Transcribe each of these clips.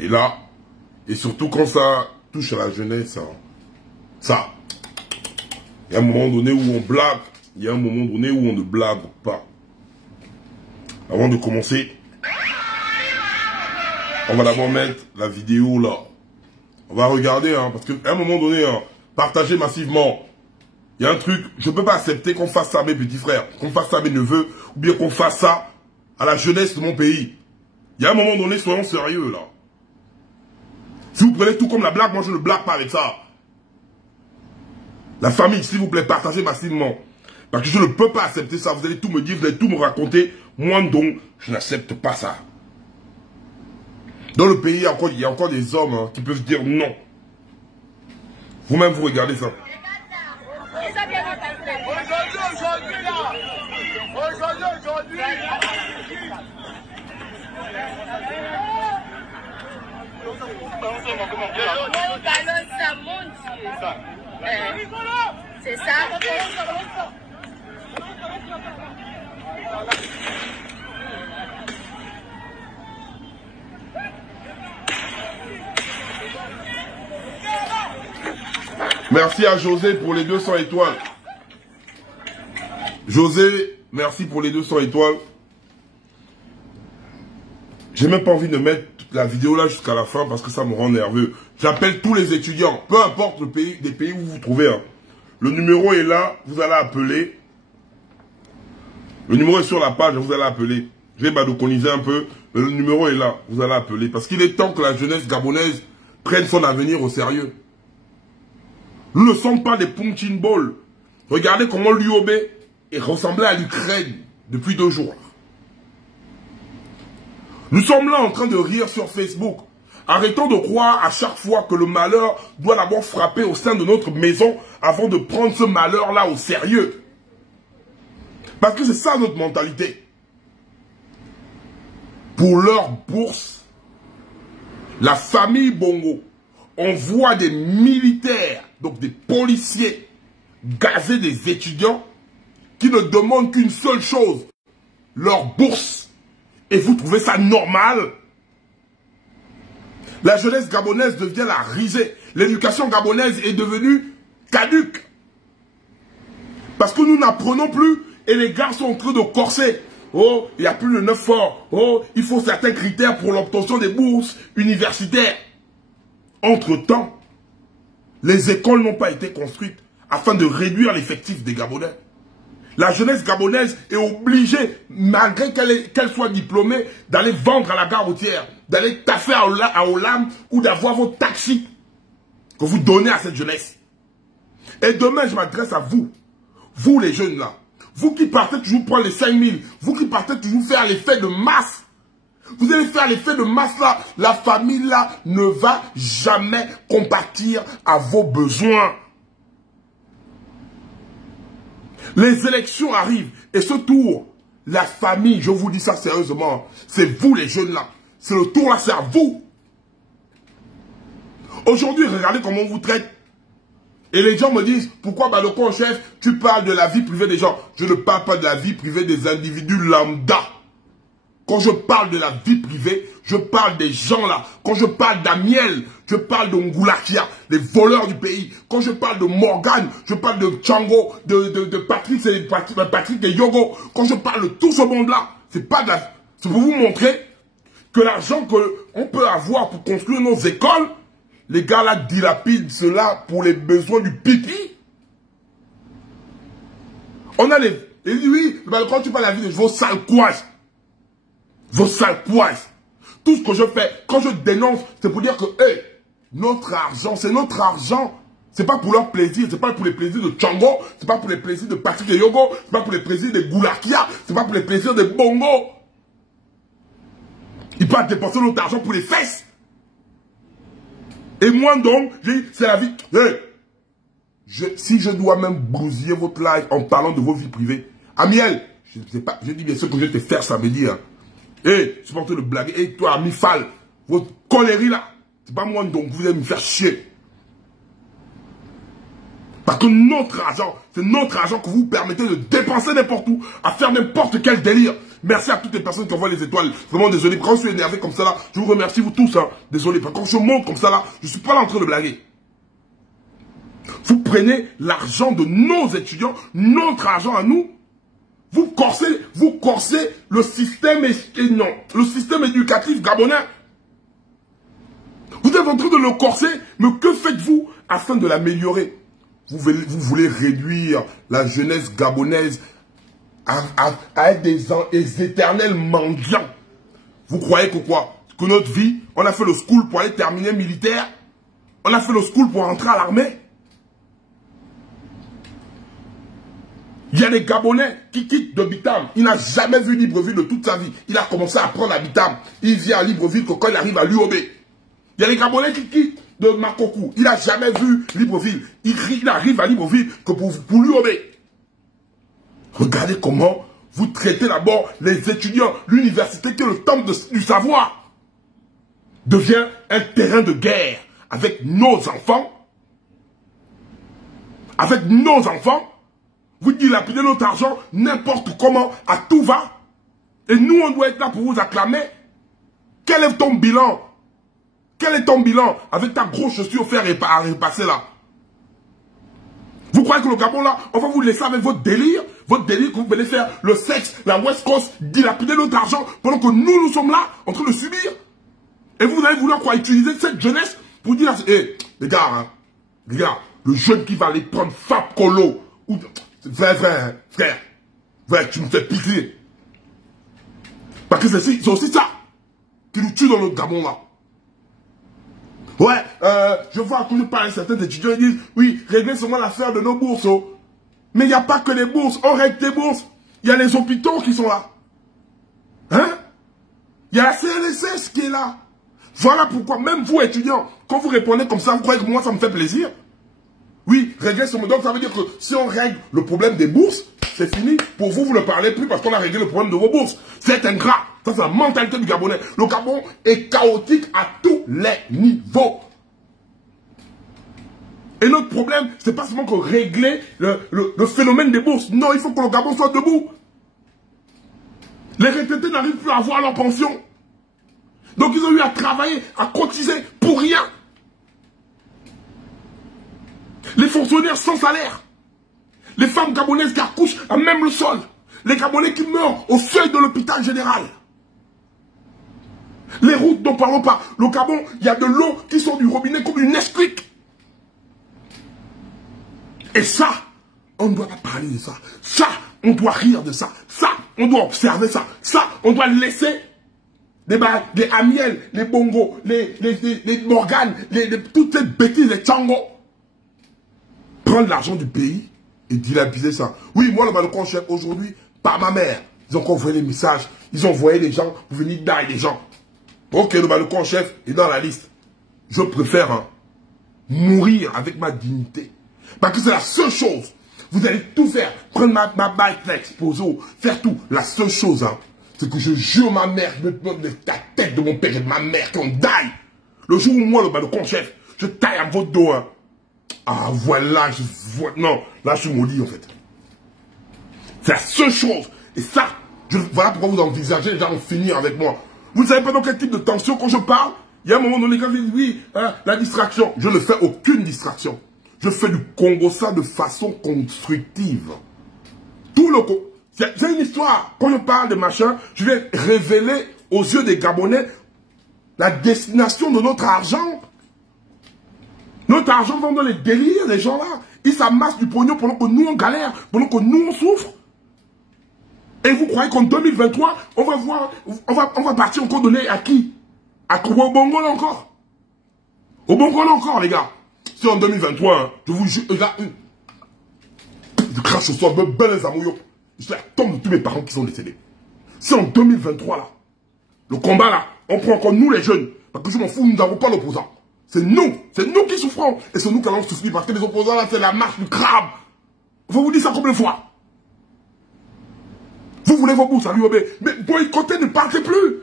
Et là, et surtout quand ça touche à la jeunesse, hein, ça, il y a un moment donné où on blague, il y a un moment donné où on ne blague pas. Avant de commencer, on va d'abord mettre la vidéo là. On va regarder, hein, parce qu'à un moment donné, hein, partager massivement. Il y a un truc, je ne peux pas accepter qu'on fasse ça à mes petits frères, qu'on fasse ça à mes neveux, ou bien qu'on fasse ça à la jeunesse de mon pays. Il y a un moment donné, soyons sérieux là. Si vous prenez tout comme la blague, moi je ne blague pas avec ça. La famille, s'il vous plaît, partagez massivement. Parce que je ne peux pas accepter ça. Vous allez tout me dire, vous allez tout me raconter. Moi donc, je n'accepte pas ça. Dans le pays, il y a encore des hommes, hein, qui peuvent dire non. Vous-même, vous regardez ça. C'est ça. Merci à José pour les 200 étoiles. José, merci pour les 200 étoiles. J'ai même pas envie de mettre la vidéo là jusqu'à la fin parce que ça me rend nerveux. J'appelle tous les étudiants, peu importe le pays, des pays où vous vous trouvez. Hein. Le numéro est là, vous allez appeler. Le numéro est sur la page, vous allez appeler. Je vais badoconiser un peu, mais le numéro est là, vous allez appeler. Parce qu'il est temps que la jeunesse gabonaise prenne son avenir au sérieux. Nous ne sommes pas des punching balls. Regardez comment l'UOB est ressemblé à l'Ukraine depuis 2 jours. Nous sommes là en train de rire sur Facebook. Arrêtons de croire à chaque fois que le malheur doit d'abord frapper au sein de notre maison avant de prendre ce malheur-là au sérieux. Parce que c'est ça notre mentalité. Pour leur bourse, la famille Bongo envoie des militaires, donc des policiers, gazer des étudiants qui ne demandent qu'une seule chose, leur bourse. Et vous trouvez ça normal? La jeunesse gabonaise devient la risée. L'éducation gabonaise est devenue caduque. Parce que nous n'apprenons plus et les gars sont en train de corser. Oh, il n'y a plus de 9 forts. Oh, il faut certains critères pour l'obtention des bourses universitaires. Entre-temps, les écoles n'ont pas été construites afin de réduire l'effectif des Gabonais. La jeunesse gabonaise est obligée, malgré qu'elle soit diplômée, d'aller vendre à la gare routière, d'aller taffer à Olam ou d'avoir vos taxis que vous donnez à cette jeunesse. Et demain, je m'adresse à vous, vous les jeunes là, vous qui partez toujours prendre les 5000, vous qui partez toujours faire l'effet de masse. Vous allez faire l'effet de masse là, la famille là ne va jamais compatir à vos besoins. Les élections arrivent et ce tour, la famille, je vous dis ça sérieusement, c'est vous les jeunes là. C'est le tour là, c'est à vous. Aujourd'hui, regardez comment on vous traite. Et les gens me disent, pourquoi Baloko en chef, tu parles de la vie privée des gens. Je ne parle pas de la vie privée des individus lambda. Quand je parle de la vie privée, je parle des gens là. Quand je parle d'Amiel, je parle de Ngoulakia, les voleurs du pays. Quand je parle de Morgan, je parle de Tchango, de Patrick et Yogo. Quand je parle de tout ce monde-là, c'est pas de la... C'est pour vous montrer que l'argent qu'on peut avoir pour construire nos écoles, les gars là dilapident cela pour les besoins du pipi. On a les... Ils disent oui, quand tu parles de la vie de vos sales couages. Vos sales poisses. Tout ce que je fais, quand je dénonce, c'est pour dire que, hey, notre argent, c'est notre argent. C'est pas pour leur plaisir, c'est pas pour les plaisirs de Tchango, c'est pas pour les plaisirs de Patrick et Yogo, c'est pas pour les plaisirs de Goulakia, c'est pas pour les plaisirs de Bongo. Ils peuvent dépenser notre argent pour les fesses. Et moi donc, c'est la vie. Hey, si je dois même bousiller votre live en parlant de vos vies privées, Amiel, je sais pas, je dis bien ce que je vais te faire samedi, hein. Eh, je suis en train de blaguer. Eh, toi, ami Fall, votre colérie là, c'est pas moi donc vous allez me faire chier. Parce que notre argent, c'est notre argent que vous permettez de dépenser n'importe où, à faire n'importe quel délire. Merci à toutes les personnes qui envoient les étoiles. Vraiment désolé. Quand je suis énervé comme ça là, je vous remercie vous tous. Hein. Désolé. Quand je monte comme ça là, je ne suis pas là en train de blaguer. Vous prenez l'argent de nos étudiants, notre argent à nous. Vous corsez le système éducatif gabonais. Vous êtes en train de le corser, mais que faites-vous afin de l'améliorer? Vous voulez réduire la jeunesse gabonaise à être des éternels mendiants. Vous croyez que quoi? Que notre vie, on a fait le school pour aller terminer militaire? On a fait le school pour entrer à l'armée? Il y a des Gabonais qui quittent de Bitam. Il n'a jamais vu Libreville de toute sa vie. Il a commencé à apprendre à Bitam. Il vient à Libreville que quand il arrive à l'UOB. Il y a des Gabonais qui quittent de Makokou. Il n'a jamais vu Libreville. Il arrive à Libreville que pour l'UOB. Regardez comment vous traitez d'abord les étudiants. L'université qui est le temple du savoir devient un terrain de guerre avec nos enfants. Avec nos enfants. Vous dilapidez notre argent n'importe comment, à tout va. Et nous, on doit être là pour vous acclamer. Quel est ton bilan? Quel est ton bilan avec ta grosse chaussure à repasser là? Vous croyez que le Gabon là, on va vous laisser avec votre délire que vous venez faire le sexe, la West Coast, dilapider notre argent pendant que nous sommes là, en train de subir? Et vous allez vouloir quoi? Utiliser cette jeunesse pour dire, hey, les gars, le jeune qui va aller prendre Fab Colo, ou... Frère, tu me fais pitié. Parce que c'est aussi ça qui nous tue dans le Gabon là. Ouais, je vois que nous parlons certains étudiants, ils disent, oui, réglez seulement l'affaire de nos bourses. Oh. Mais il n'y a pas que les bourses, on règle tes bourses. Il y a les hôpitaux qui sont là. Hein? Il y a la CNSS qui est là. Voilà pourquoi, même vous étudiants, quand vous répondez comme ça, vous croyez que moi ça me fait plaisir? Oui, régler ce modèle, donc ça veut dire que si on règle le problème des bourses, c'est fini. Pour vous, vous ne parlez plus parce qu'on a réglé le problème de vos bourses. C'est ingrat. Ça, c'est la mentalité du Gabonais. Le Gabon est chaotique à tous les niveaux. Et notre problème, c'est pas seulement que régler le phénomène des bourses. Non, il faut que le Gabon soit debout. Les retraités n'arrivent plus à avoir leur pension. Donc ils ont eu à travailler, à cotiser pour rien. Les fonctionnaires sans salaire. Les femmes gabonaises qui accouchent à même le sol. Les Gabonais qui meurent au seuil de l'hôpital général. Les routes dont parlons pas. Le Gabon, il y a de l'eau qui sort du robinet comme une Nesquik. Et ça, on ne doit pas parler de ça. Ça, on doit rire de ça. Ça, on doit observer ça. Ça, on doit laisser les Amiel, les Bongo, les Morgan, toutes ces bêtises, les Tchango. Prendre l'argent du pays et dilapider ça. Oui, moi, le balcon chef, aujourd'hui, par ma mère, ils ont encore envoyé des messages. Ils ont envoyé des gens pour venir dailler des gens. Ok, le balcon chef est dans la liste. Je préfère mourir avec ma dignité. Parce que c'est la seule chose. Vous allez tout faire. Prendre ma bike, exposer, faire tout. La seule chose, c'est que je jure ma mère, la tête de mon père et de ma mère qu'on daille. Le jour où moi, le balcon chef, je taille à votre dos. Ah, voilà, non, là, je suis maudit, en fait. C'est la seule chose. Et ça, voilà pourquoi vous envisagez déjà en finir avec moi. Vous ne savez pas dans quel type de tension, quand je parle, il y a un moment donné, quand je dis, oui, la distraction. Je ne fais aucune distraction. Je fais du Congo ça de façon constructive. Tout le Congo. C'est une histoire. Quand je parle de machin, je vais révéler aux yeux des Gabonais la destination de notre argent. Notre argent va dans les délires, les gens là. Ils s'amassent du pognon pendant que nous on galère, pendant que nous on souffre. Et vous croyez qu'en 2023, on va partir encore donner à qui? Au Bongo là encore. Au Bongo là encore, les gars. Si en 2023, je vous jure, là, je crache au soir, ben les amouillots. Je suis la tombe de tous mes parents qui sont décédés. Si en 2023 là, le combat là, on prend encore nous les jeunes, parce que je m'en fous, nous n'avons pas d'opposants. C'est nous qui souffrons. Et c'est nous qui allons souffrir parce que les opposants là, c'est la marche du crabe. Faut vous dire ça combien de fois? Vous voulez vos bourses à l'UOB, mais boycottez, ne partez plus.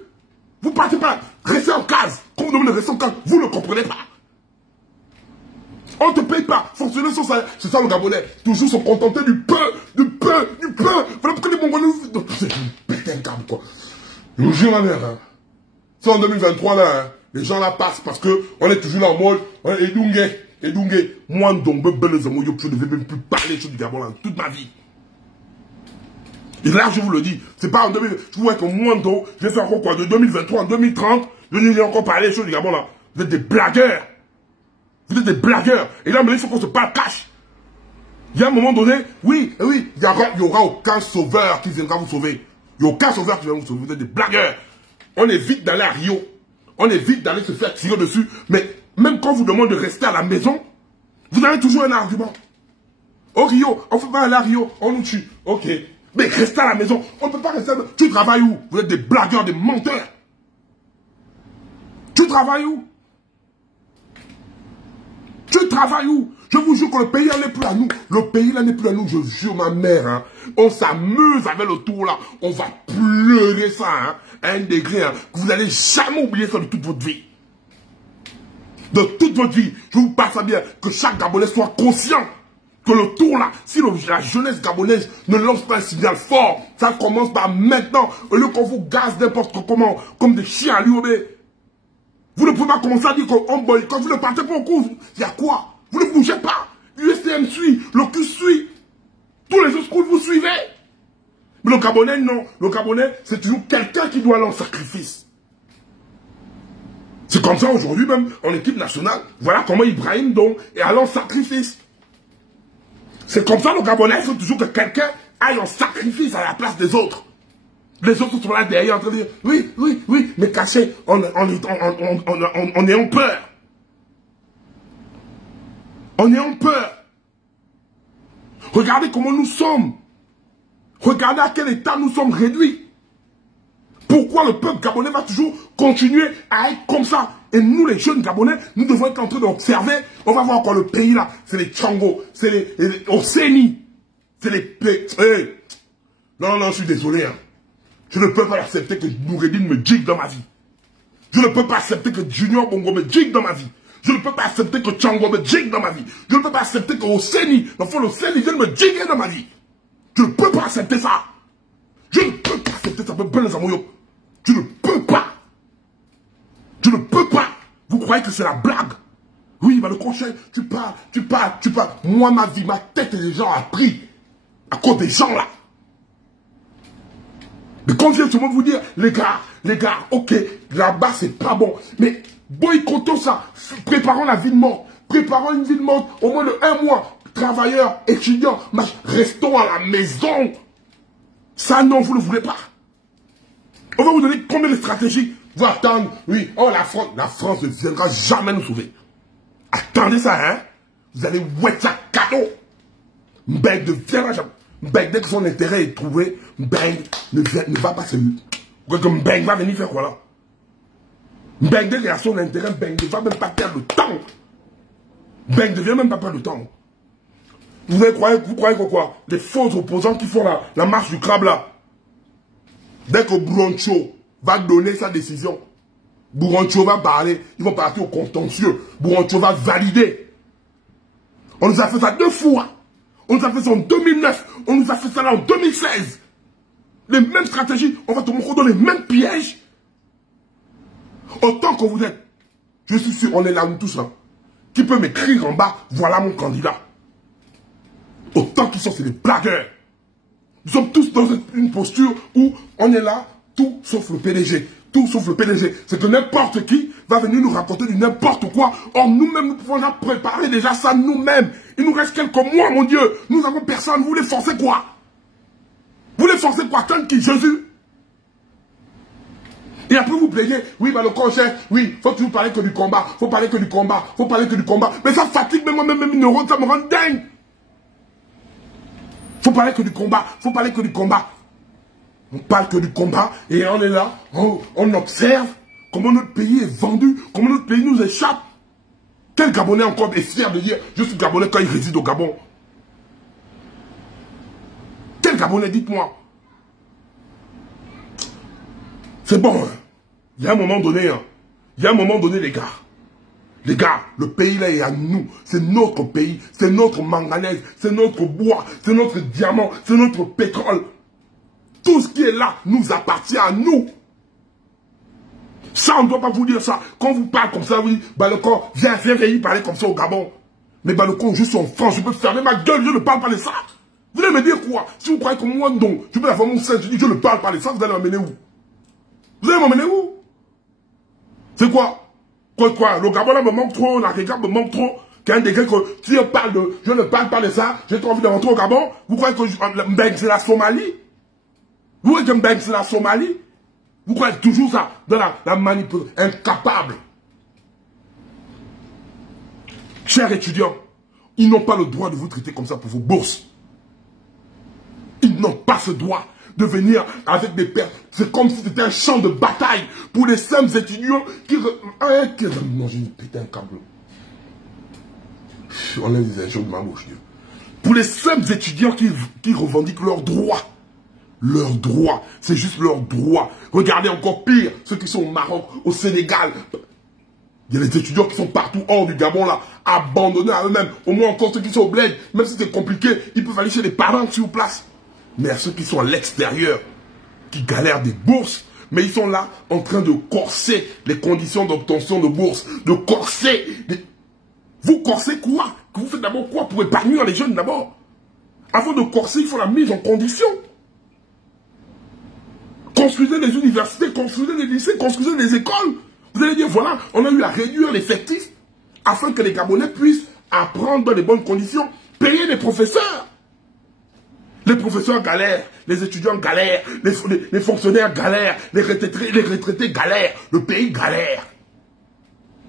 Vous partez pas, restez en case. Comme vous demandez de rester en case, vous ne comprenez pas. On ne te paye pas, fonctionner sans salaire. C'est ça le Gabonais. Toujours se contenter du peu Voilà pourquoi les Mongolais... C'est une putain de câble, quoi. Je vous jure ma mère, hein. C'est en 2023, là, hein. Les gens là passent parce que on est toujours là en mode, Edungé. Moi, je ne vais même plus parler sur du Gabon, là, toute ma vie. Et là, je vous le dis, c'est pas en 2020, je vous vois qu'au moins, je vais faire encore quoi, de 2023 en 2030, je vais encore parler sur du Gabon, là. Vous êtes des blagueurs. Vous êtes des blagueurs. Et là, il faut qu'on se parle cash. Il y a un moment donné, oui, il n'y aura aucun sauveur qui viendra vous sauver. Il n'y a aucun sauveur qui viendra vous sauver. Vous êtes des blagueurs. On évite d'aller à Rio. On évite d'aller se faire tirer dessus. Mais même quand on vous demande de rester à la maison, vous avez toujours un argument. Au Rio, on ne peut pas aller à Rio, on nous tue. Ok. Mais restez à la maison. On ne peut pas rester à la maison. Tu travailles où? Vous êtes des blagueurs, des menteurs. Tu travailles où? Tu travailles où? Je vous jure que le pays n'est plus à nous. Le pays là n'est plus à nous, je jure ma mère. Hein. On s'amuse avec le tour là. On va pleurer ça hein, à un degré hein, que vous n'allez jamais oublier ça de toute votre vie. De toute votre vie. Je vous passe à bien que chaque Gabonais soit conscient que le tour là, si la jeunesse gabonaise ne lance pas un signal fort, ça commence par maintenant. Au lieu qu'on vous gaze n'importe comment, comme des chiens à l'UOB. Vous ne pouvez pas commencer à dire qu'on boycotte, vous ne partez pas en cours. Il y a quoi? Vous ne bougez pas. L'USTM suit, le CUS suit. Tous les autres schools vous suivez. Mais le Gabonais, non. Le Gabonais, c'est toujours quelqu'un qui doit aller en sacrifice. C'est comme ça aujourd'hui même, en équipe nationale. Voilà comment Ibrahim donc est allé en sacrifice. C'est comme ça le Gabonais, il faut toujours que quelqu'un aille en sacrifice à la place des autres. Les autres sont là derrière en train de dire, oui, mais cachés, en ayant peur. En ayant peur. Regardez comment nous sommes. Regardez à quel état nous sommes réduits. Pourquoi le peuple gabonais va toujours continuer à être comme ça? Et nous, les jeunes Gabonais, nous devons être en train d'observer. On va voir encore le pays là. C'est les Tchangos, c'est les Océnie. C'est les... Hey. Non, je suis désolé. Hein. Je ne peux pas accepter que Noureddin me jigue dans ma vie. Je ne peux pas accepter que Junior Bongo me jigue dans ma vie. Je ne peux pas accepter que Tchango me jigue dans ma vie. Je ne peux pas accepter que Océnie, l'enfant l'Océnie vienne me jiguer dans ma vie. Je ne peux pas accepter ça. Je ne peux pas accepter ça. Je ne peux pas. Je ne peux pas. Vous croyez que c'est la blague? Oui, le crochet, tu parles. Moi, ma vie, ma tête et les gens a pris à cause des gens là. Mais quand je viens tout le monde vous dire, les gars, ok, là-bas c'est pas bon. Mais boycottons ça. Préparons la vie de mort. Préparons une vie de mort au moins de 1 mois. Travailleurs, étudiants, restons à la maison. Ça, non, vous ne voulez pas. On va vous donner combien de stratégies? Vous attendez, oui, oh la France ne viendra jamais nous sauver. Attendez ça, hein. Vous allez ouéter un cadeau. Mbeng ne viendra jamais. Mbeng, dès que son intérêt est trouvé, Mbeng ne va pas se... Mbeng va venir faire quoi là? Mbeng, dès qu'il a son intérêt, Mbeng ne va même pas perdre le temps. Mbeng ne vient même pas perdre le temps. Vous croyez que quoi? Les faux opposants qui font la marche du crabe là. Dès que Bouroncho va donner sa décision, Bouroncho va parler, ils vont partir au contentieux. Bouroncho va valider. On nous a fait ça 2 fois. On nous a fait ça en 2009. On nous a fait ça là en 2016. Les mêmes stratégies. On va te montrer dans les mêmes pièges. Autant que vous êtes. Je suis sûr, on est là, nous tous là. Qui peut m'écrire en bas, voilà mon candidat. Autant qu'ils sont, c'est des blagueurs. Nous sommes tous dans une posture où on est là, tout sauf le PDG. Tout sauf le PDG. C'est que n'importe qui va venir nous raconter du n'importe quoi. Or, nous-mêmes, nous pouvons déjà préparer déjà ça nous-mêmes. Il nous reste quelques mois, mon Dieu. Nous avons personne. Vous les forcez quoi? Vous les forcez quoi? Tant qui Jésus? Et après, vous plaignez. Oui, le concert. Oui, faut toujours parler que du combat. Faut parler que du combat. Faut parler que du combat. Mais ça fatigue même moi-même mes neurones. Ça me rend dingue. Faut parler que du combat. Faut parler que du combat. On parle que du combat et on est là, on observe comment notre pays est vendu, comment notre pays nous échappe. Quel Gabonais encore est fier de dire je suis Gabonais quand il réside au Gabon? Quel Gabonais, dites-moi? C'est bon, hein. Il y a un moment donné, hein. Il y a un moment donné, les gars. Les gars, le pays là est à nous. C'est notre pays. C'est notre manganèse. C'est notre bois. C'est notre diamant. C'est notre pétrole. Tout ce qui est là nous appartient à nous. Ça, on ne doit pas vous dire ça. Quand vous parlez comme ça, oui, Balocon, viens parler comme ça au Gabon. Mais Balocon, je suis en France, je peux fermer ma gueule, je ne parle pas de ça. Vous allez me dire quoi? Si vous croyez que moi, non, je peux avoir mon sein, je dis, je ne parle pas de ça, vous allez m'emmener où? Vous allez m'emmener où? C'est quoi? Quoi? Le Gabon là me manque trop, la Réga me manque trop. Qu'un degré que, si on parle de, je ne parle pas de ça, j'ai trop envie de rentrer au Gabon, vous croyez que c'est la Somalie? Vous croyez que c'est la Somalie? Vous croyez toujours ça dans la manipulation, incapable. Chers étudiants, ils n'ont pas le droit de vous traiter comme ça pour vos bourses. Ils n'ont pas ce droit de venir avec des pertes. C'est comme si c'était un champ de bataille pour les simples étudiants qui... Non, j'ai pété un câble. On a des injures de ma bouche. Pour les simples étudiants qui revendiquent leurs droits. Leurs droits, c'est juste leurs droits. Regardez encore pire, ceux qui sont au Maroc, au Sénégal. Il y a des étudiants qui sont partout hors du Gabon là, abandonnés à eux-mêmes. Au moins encore ceux qui sont au bled, même si c'est compliqué, ils peuvent aller chez les parents sur place. Mais à ceux qui sont à l'extérieur, qui galèrent des bourses, mais ils sont là en train de corser les conditions d'obtention de bourses, de corser. Vous corsez quoi? Vous faites d'abord quoi pour épargner les jeunes d'abord? Avant de corser, il faut la mise en condition. Construisez des universités, construisez des lycées, construisez des écoles. Vous allez dire, voilà, on a eu à réduire l'effectif afin que les Gabonais puissent apprendre dans les bonnes conditions, payer les professeurs. Les professeurs galèrent, les étudiants galèrent, les fonctionnaires galèrent, les retraités galèrent, le pays galère.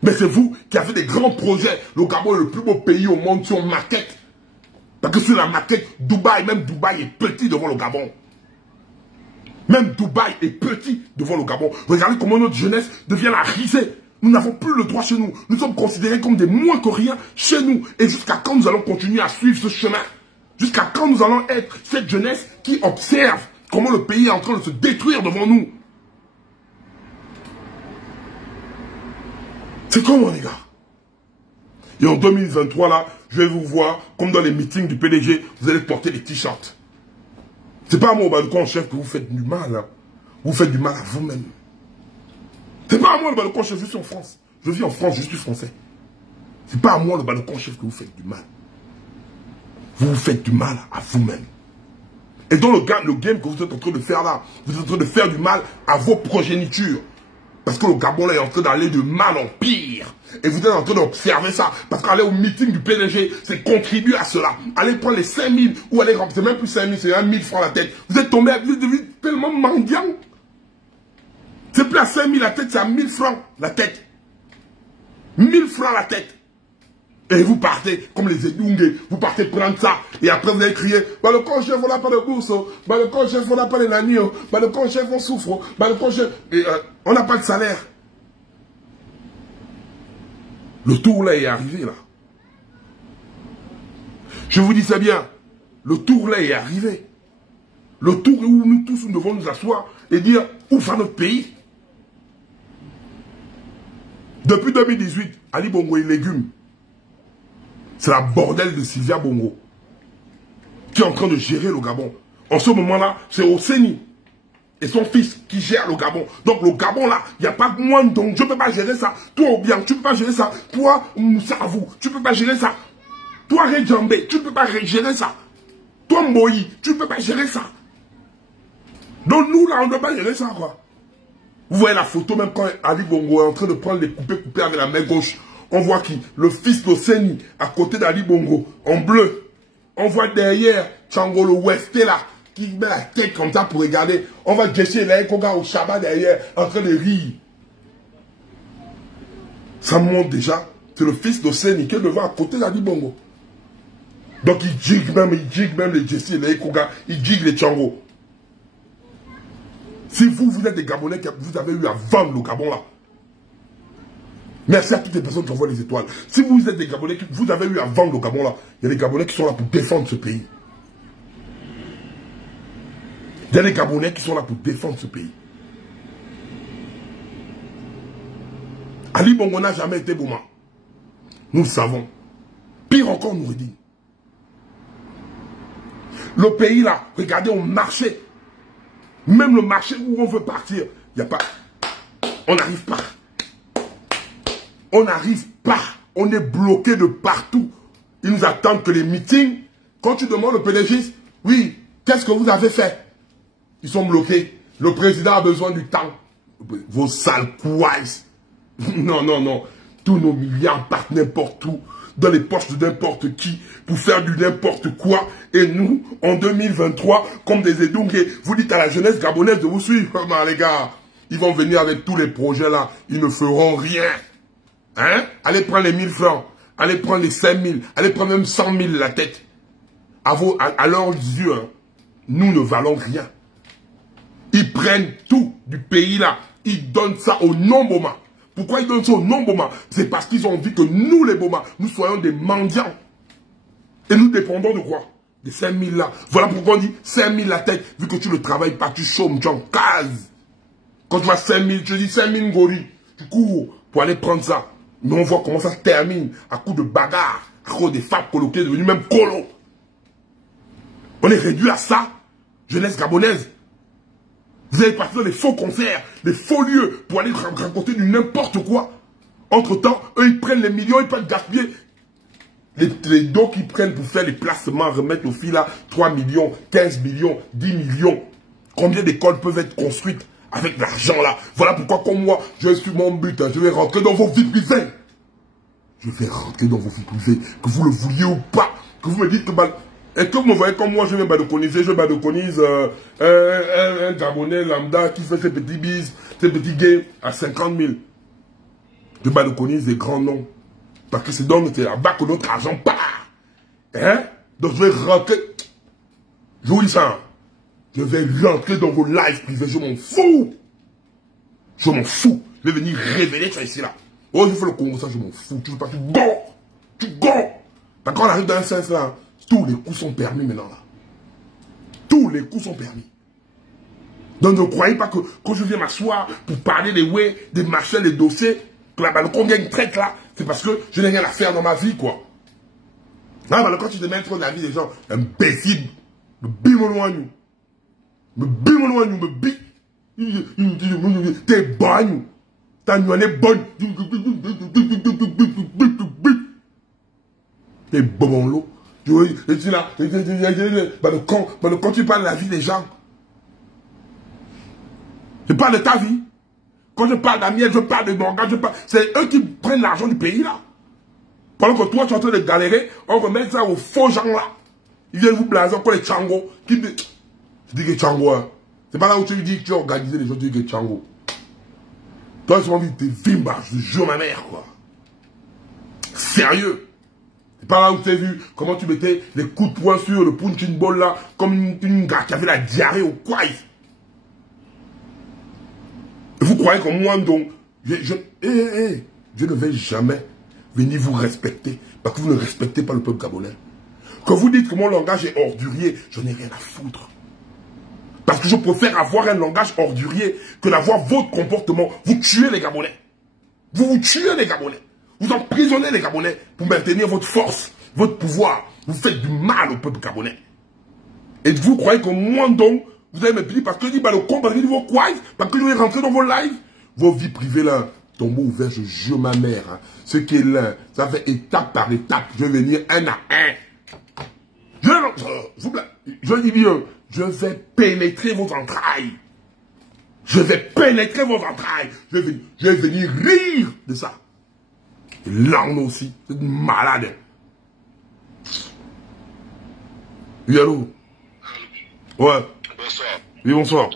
Mais c'est vous qui avez des grands projets. Le Gabon est le plus beau pays au monde sur maquette. Parce que sur la maquette, Dubaï, même Dubaï est petit devant le Gabon. Même Dubaï est petit devant le Gabon. Regardez comment notre jeunesse devient la risée. Nous n'avons plus le droit chez nous. Nous sommes considérés comme des moins que rien chez nous. Et jusqu'à quand nous allons continuer à suivre ce chemin? Jusqu'à quand nous allons être cette jeunesse qui observe comment le pays est en train de se détruire devant nous? C'est comment, les gars? Et en 2023, là, je vais vous voir, comme dans les meetings du PDG, vous allez porter des t-shirts. C'est pas à moi, le balcon chef, que vous faites du mal. Hein. Vous faites du mal à vous-même. C'est pas à moi, le balcon chef, je suis en France. Je vis en France, je suis français. C'est pas à moi, le balcon chef, que vous faites du mal. Vous vous faites du mal à vous-même. Et dans le game que vous êtes en train de faire là, vous êtes en train de faire du mal à vos progénitures. Parce que le Gabon là est en train d'aller de mal en pire. Et vous êtes en train d'observer ça. Parce qu'aller au meeting du PDG, c'est contribuer à cela. Allez prendre les 5000 ou aller remplir, c'est même plus 5000, c'est 1000 francs la tête. Vous êtes tombé, vous êtes devenu tellement mendiant. C'est plus à 5000 la tête, c'est à 1000 francs la tête. 1000 francs la tête. Et vous partez, comme les Edungue, vous partez prendre ça. Et après vous allez crier, bah le con chef, on n'a pas de bourse. Bah le con chef, on n'a pas de nani. Bah le con chef, on souffre. Bah le con chef, on n'a pas de salaire. Le tour là est arrivé là. Je vous dis ça bien. Le tour là est arrivé. Le tour où nous tous nous devons nous asseoir et dire où va notre pays. Depuis 2018, Ali Bongo et légumes. C'est la bordel de Sylvia Bongo qui est en train de gérer le Gabon. En ce moment-là, c'est Oseni et son fils qui gèrent le Gabon. Donc le Gabon là, il n'y a pas de moins, donc je ne peux pas gérer ça. Toi Obiang, tu ne peux pas gérer ça. Toi Moussavou, tu ne peux pas gérer ça. Toi Redjambe, tu ne peux pas gérer ça. Toi Moï, tu ne peux pas gérer ça. Donc nous là, on ne peut pas gérer ça quoi. Vous voyez la photo même quand Ali Bongo est en train de prendre les coupés avec la main gauche. On voit qui? Le fils d'Oseni, à côté d'Ali Bongo, en bleu. On voit derrière Tchangolo Westé là, qui met la tête comme ça pour regarder. On voit Jesse Laïkoga au Shabbat derrière, en train de rire. Ça montre déjà, c'est le fils d'Oseni qui est devant à côté d'Ali Bongo. Donc il jigue même les Jesse Laïkoga, il jigue les Tchango. Si vous êtes des Gabonais que vous avez eu à vendre le Gabon là, merci à toutes les personnes qui envoient les étoiles. Si vous êtes des Gabonais, vous avez eu à vendre le Gabon là, il y a des Gabonais qui sont là pour défendre ce pays. Il y a des Gabonais qui sont là pour défendre ce pays. Ali Bongo n'a jamais été Bouma. Nous savons. Pire encore, Noureddin. Le pays là, regardez au marché. Même le marché où on veut partir, il n'y a pas. On n'arrive pas. On n'arrive pas. On est bloqué de partout. Ils nous attendent que les meetings. Quand tu demandes au PDG, oui, qu'est-ce que vous avez fait? Ils sont bloqués. Le président a besoin du temps. Vos sales couilles. Non, non, non. Tous nos milliards partent n'importe où, dans les poches de n'importe qui, pour faire du n'importe quoi. Et nous, en 2023, comme des édougués, vous dites à la jeunesse gabonaise de vous suivre. Non, les gars, ils vont venir avec tous les projets là. Ils ne feront rien. Hein? Allez prendre les 1000 francs. Allez prendre les 5000. Allez prendre même 100 000 la tête. À leurs yeux, hein, nous ne valons rien. Ils prennent tout du pays là. Ils donnent ça aux non-Boma. Pourquoi ils donnent ça aux non-Boma? C'est parce qu'ils ont envie que nous, les Boma, nous soyons des mendiants. Et nous dépendons de quoi? Des 5000 là. Voilà pourquoi on dit 5000 la tête. Vu que tu ne travailles pas, tu chômes, tu en cases. Quand tu as 5000, tu dis 5000 gorilles. Tu cours pour aller prendre ça. Mais on voit comment ça se termine. À coup de bagarre. À cause des femmes coloquées devenues même colo. On est réduit à ça. Jeunesse gabonaise. Vous allez partir dans des faux concerts, des faux lieux pour aller raconter du n'importe quoi. Entre-temps, eux, ils prennent les millions, ils peuvent gaspiller. Les dons qu'ils prennent pour faire les placements, remettre aux filles là, 3 millions, 15 millions, 10 millions. Combien d'écoles peuvent être construites avec l'argent là? Voilà pourquoi, comme moi, je suis mon but. Hein, je vais rentrer dans vos vies privées. Je vais rentrer dans vos vies privées, que vous le vouliez ou pas. Que vous me dites que... Et que vous me voyez comme moi, je vais badoconiser, un Gabonais lambda qui fait ses petits bises, ses petits gays à 50 000. Je badoconise des grands noms. Parce que c'est donc là-bas que notre argent part. Hein? Donc je vais rentrer. Je vous dis ça. Je vais rentrer dans vos lives privés. Je m'en fous. Je m'en fous. Je vais venir révéler ça ici là. Oh, je fais le Congo, ça, je m'en fous. Tu veux pas, tu gonnes. Tu gonnes. Parce qu'on arrive dans un sens là. Tous les coups sont permis maintenant là. Tous les coups sont permis. Donc ne croyez pas que quand je viens m'asseoir pour parler des ouais, des machins, des dossiers, que là-bas le Congo gagne traite là, c'est parce que je n'ai rien à faire dans ma vie quoi. Là, quand tu te mets trop dans la vie des gens, imbécile, me bim au loin nous. Me bim au loin nous, me bim. T'es bonne. Ta nuit est bonne. T'es bon l'eau. Et tu là, quand tu parles de la vie des gens, je parle de ta vie. Quand je parle d'Amiel, je parle de Morgan, c'est eux qui prennent l'argent du pays là. Pendant que toi tu es en train de galérer, on remet ça aux faux gens là. Ils viennent vous blaser encore les Tchango. Je dis que Tchango, hein. C'est pas là où tu dis que tu as organisé les gens, tu dis que Tchango. Toi tu as envie de te vimba, je te jure ma mère quoi. Sérieux. Par là où tu as vu comment tu mettais les coups de poing sur le punching ball là, comme une gars qui avait la diarrhée au quoi. Vous croyez que moi, donc, je ne vais jamais venir vous respecter parce que vous ne respectez pas le peuple gabonais. Quand vous dites que mon langage est ordurier, je n'ai rien à foutre. Parce que je préfère avoir un langage ordurier que d'avoir votre comportement. Vous tuez les Gabonais. Vous tuez les Gabonais. Vous emprisonnez les Gabonais pour maintenir votre force, votre pouvoir. Vous faites du mal au peuple gabonais. Et vous croyez que moi, donc, vous allez me dire parce que je dis, le con, parce que je dis vos quoi, parce que je vais rentrer dans vos lives. Vos vies privées là, tombeau ouvert, je jure ma mère. Hein. Ce qui est là, ça fait étape par étape. Je vais venir un à un. Je dis bien, je vais pénétrer vos entrailles. Je vais pénétrer vos entrailles. Je vais venir rire de ça. L'arme aussi, c'est une malade. Oui, allô? Ouais. Bonsoir. Oui, bonsoir.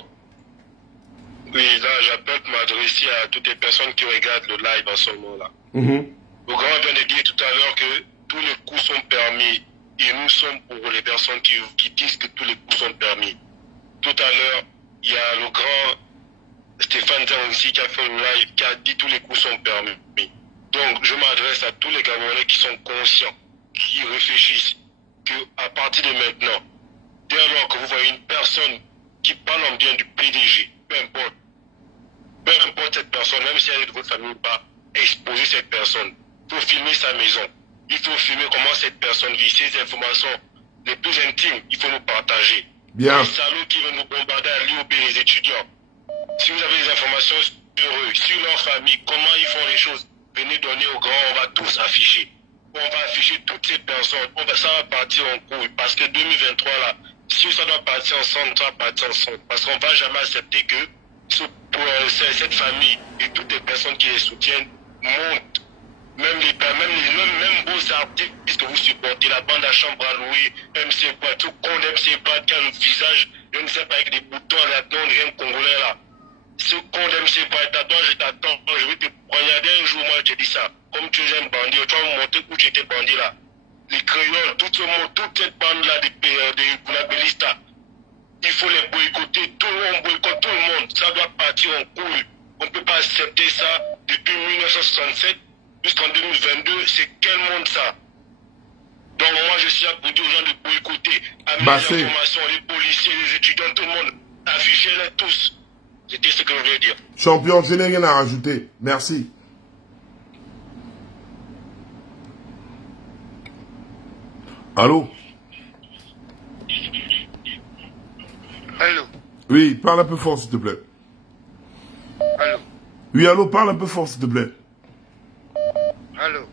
Oui, là, j'appelle pour m'adresser à toutes les personnes qui regardent le live en ce moment-là. Le grand vient de dire tout à l'heure que tous les coups sont permis. Et nous sommes pour les personnes qui disent que tous les coups sont permis. Tout à l'heure, il y a le grand Stéphane Zanzi qui a fait le live, qui a dit tous les coups sont permis. Donc, je m'adresse à tous les Gabonais qui sont conscients, qui réfléchissent, qu'à partir de maintenant, dès lors que vous voyez une personne qui parle en bien du PDG, peu importe cette personne, même si elle est de votre famille ou pas, exposez cette personne. Il faut filmer sa maison. Il faut filmer comment cette personne vit. Ces informations les plus intimes, il faut nous partager. Bien. Les salauds qui veulent nous bombarder à l'IOP, les étudiants. Si vous avez des informations sur eux, sur leur famille, comment ils font les choses, venez donner aux grands, on va tous afficher. On va afficher toutes ces personnes. Ça va partir en couille. Parce que 2023, là, si ça doit partir ensemble, ça va partir ensemble. Parce qu'on ne va jamais accepter que cette famille et toutes les personnes qui les soutiennent montent. Même beaux artistes que vous supportez, la bande à chambre à louer, MC Bois, tout compte MC Bois qui a un visage, je ne sais pas, avec des boutons là-dedans, rien congolais là. Ce compte MC Bois, je t'attends, je vais te poignarder un jour, moi je te dis ça. Comme tu es un bandit, tu vas me montrer où tu étais bandit là. Les créoles, tout ce monde, toute cette bande là des Boulabellistas, il faut les boycotter, tout le monde boycotte tout le monde, ça doit partir en couille. On ne peut pas accepter ça depuis 1967. Jusqu'en 2022, c'est quel monde ça? Donc moi je suis là pour dire aux gens de boycotter, amener les informations, les policiers, les étudiants, tout le monde, affichez-les tous. C'était ce que je voulais dire. Champion, je n'ai rien à rajouter. Merci. Allô? Allô? Oui, parle un peu fort s'il te plaît. Allô? Oui, allô, parle un peu fort s'il te plaît. Allô?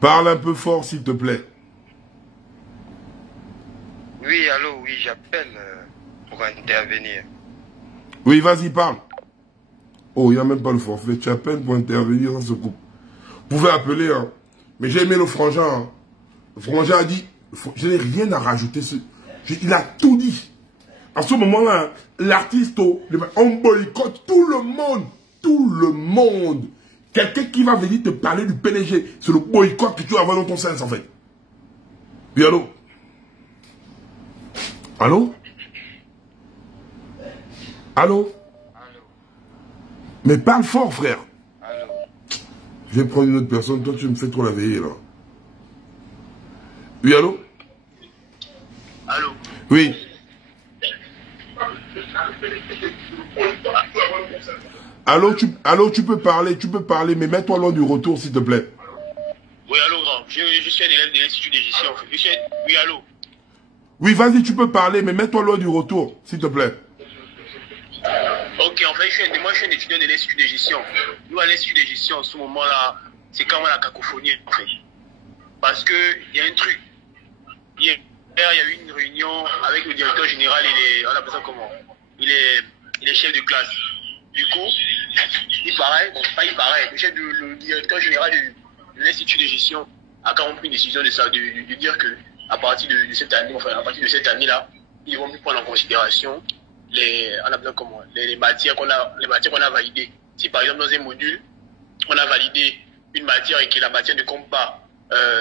Parle un peu fort, s'il te plaît. Oui, allô, oui, j'appelle pour intervenir. Oui, vas-y, parle. Oh, il n'y a même pas le forfait. Tu appelles pour intervenir, ça se coupe. Vous pouvez appeler, hein. Mais j'ai aimé le frangin. Hein. Le frangin a dit, je n'ai rien à rajouter. Il a tout dit. À ce moment-là, l'artiste, on boycotte tout le monde. Tout le monde. Quelqu'un qui va venir te parler du PNG, c'est le boycott que tu vas avoir dans ton sens, en fait. Oui, allô? Allô? Allô? Mais parle fort, frère. Allô? Je vais prendre une autre personne, toi tu me fais trop la veillée, là. Oui, allô? Allô? Oui. Allô, tu peux parler, mais mets-toi loin du retour, s'il te plaît. Oui, allô, grand. Je suis un élève de l'Institut de gestion. Oui, allô? Oui, vas-y, tu peux parler, mais mets-toi loin du retour, s'il te plaît. Ok, en fait, moi, je suis un étudiant de l'Institut de gestion. Nous, à l'Institut de gestion, en ce moment-là, c'est quand même la cacophonie, en fait. Parce qu'il y a un truc. Hier, il y a eu une réunion avec le directeur général et on appelle ça comment? Il est chef de classe. Du coup, il paraît, le directeur général de l'Institut de gestion a quand même pris une décision de dire que à partir de cette année, enfin à partir de cette année-là, ils vont plus prendre en considération les matières qu'on a validées. Si par exemple dans un module, on a validé une matière et que la matière ne compte pas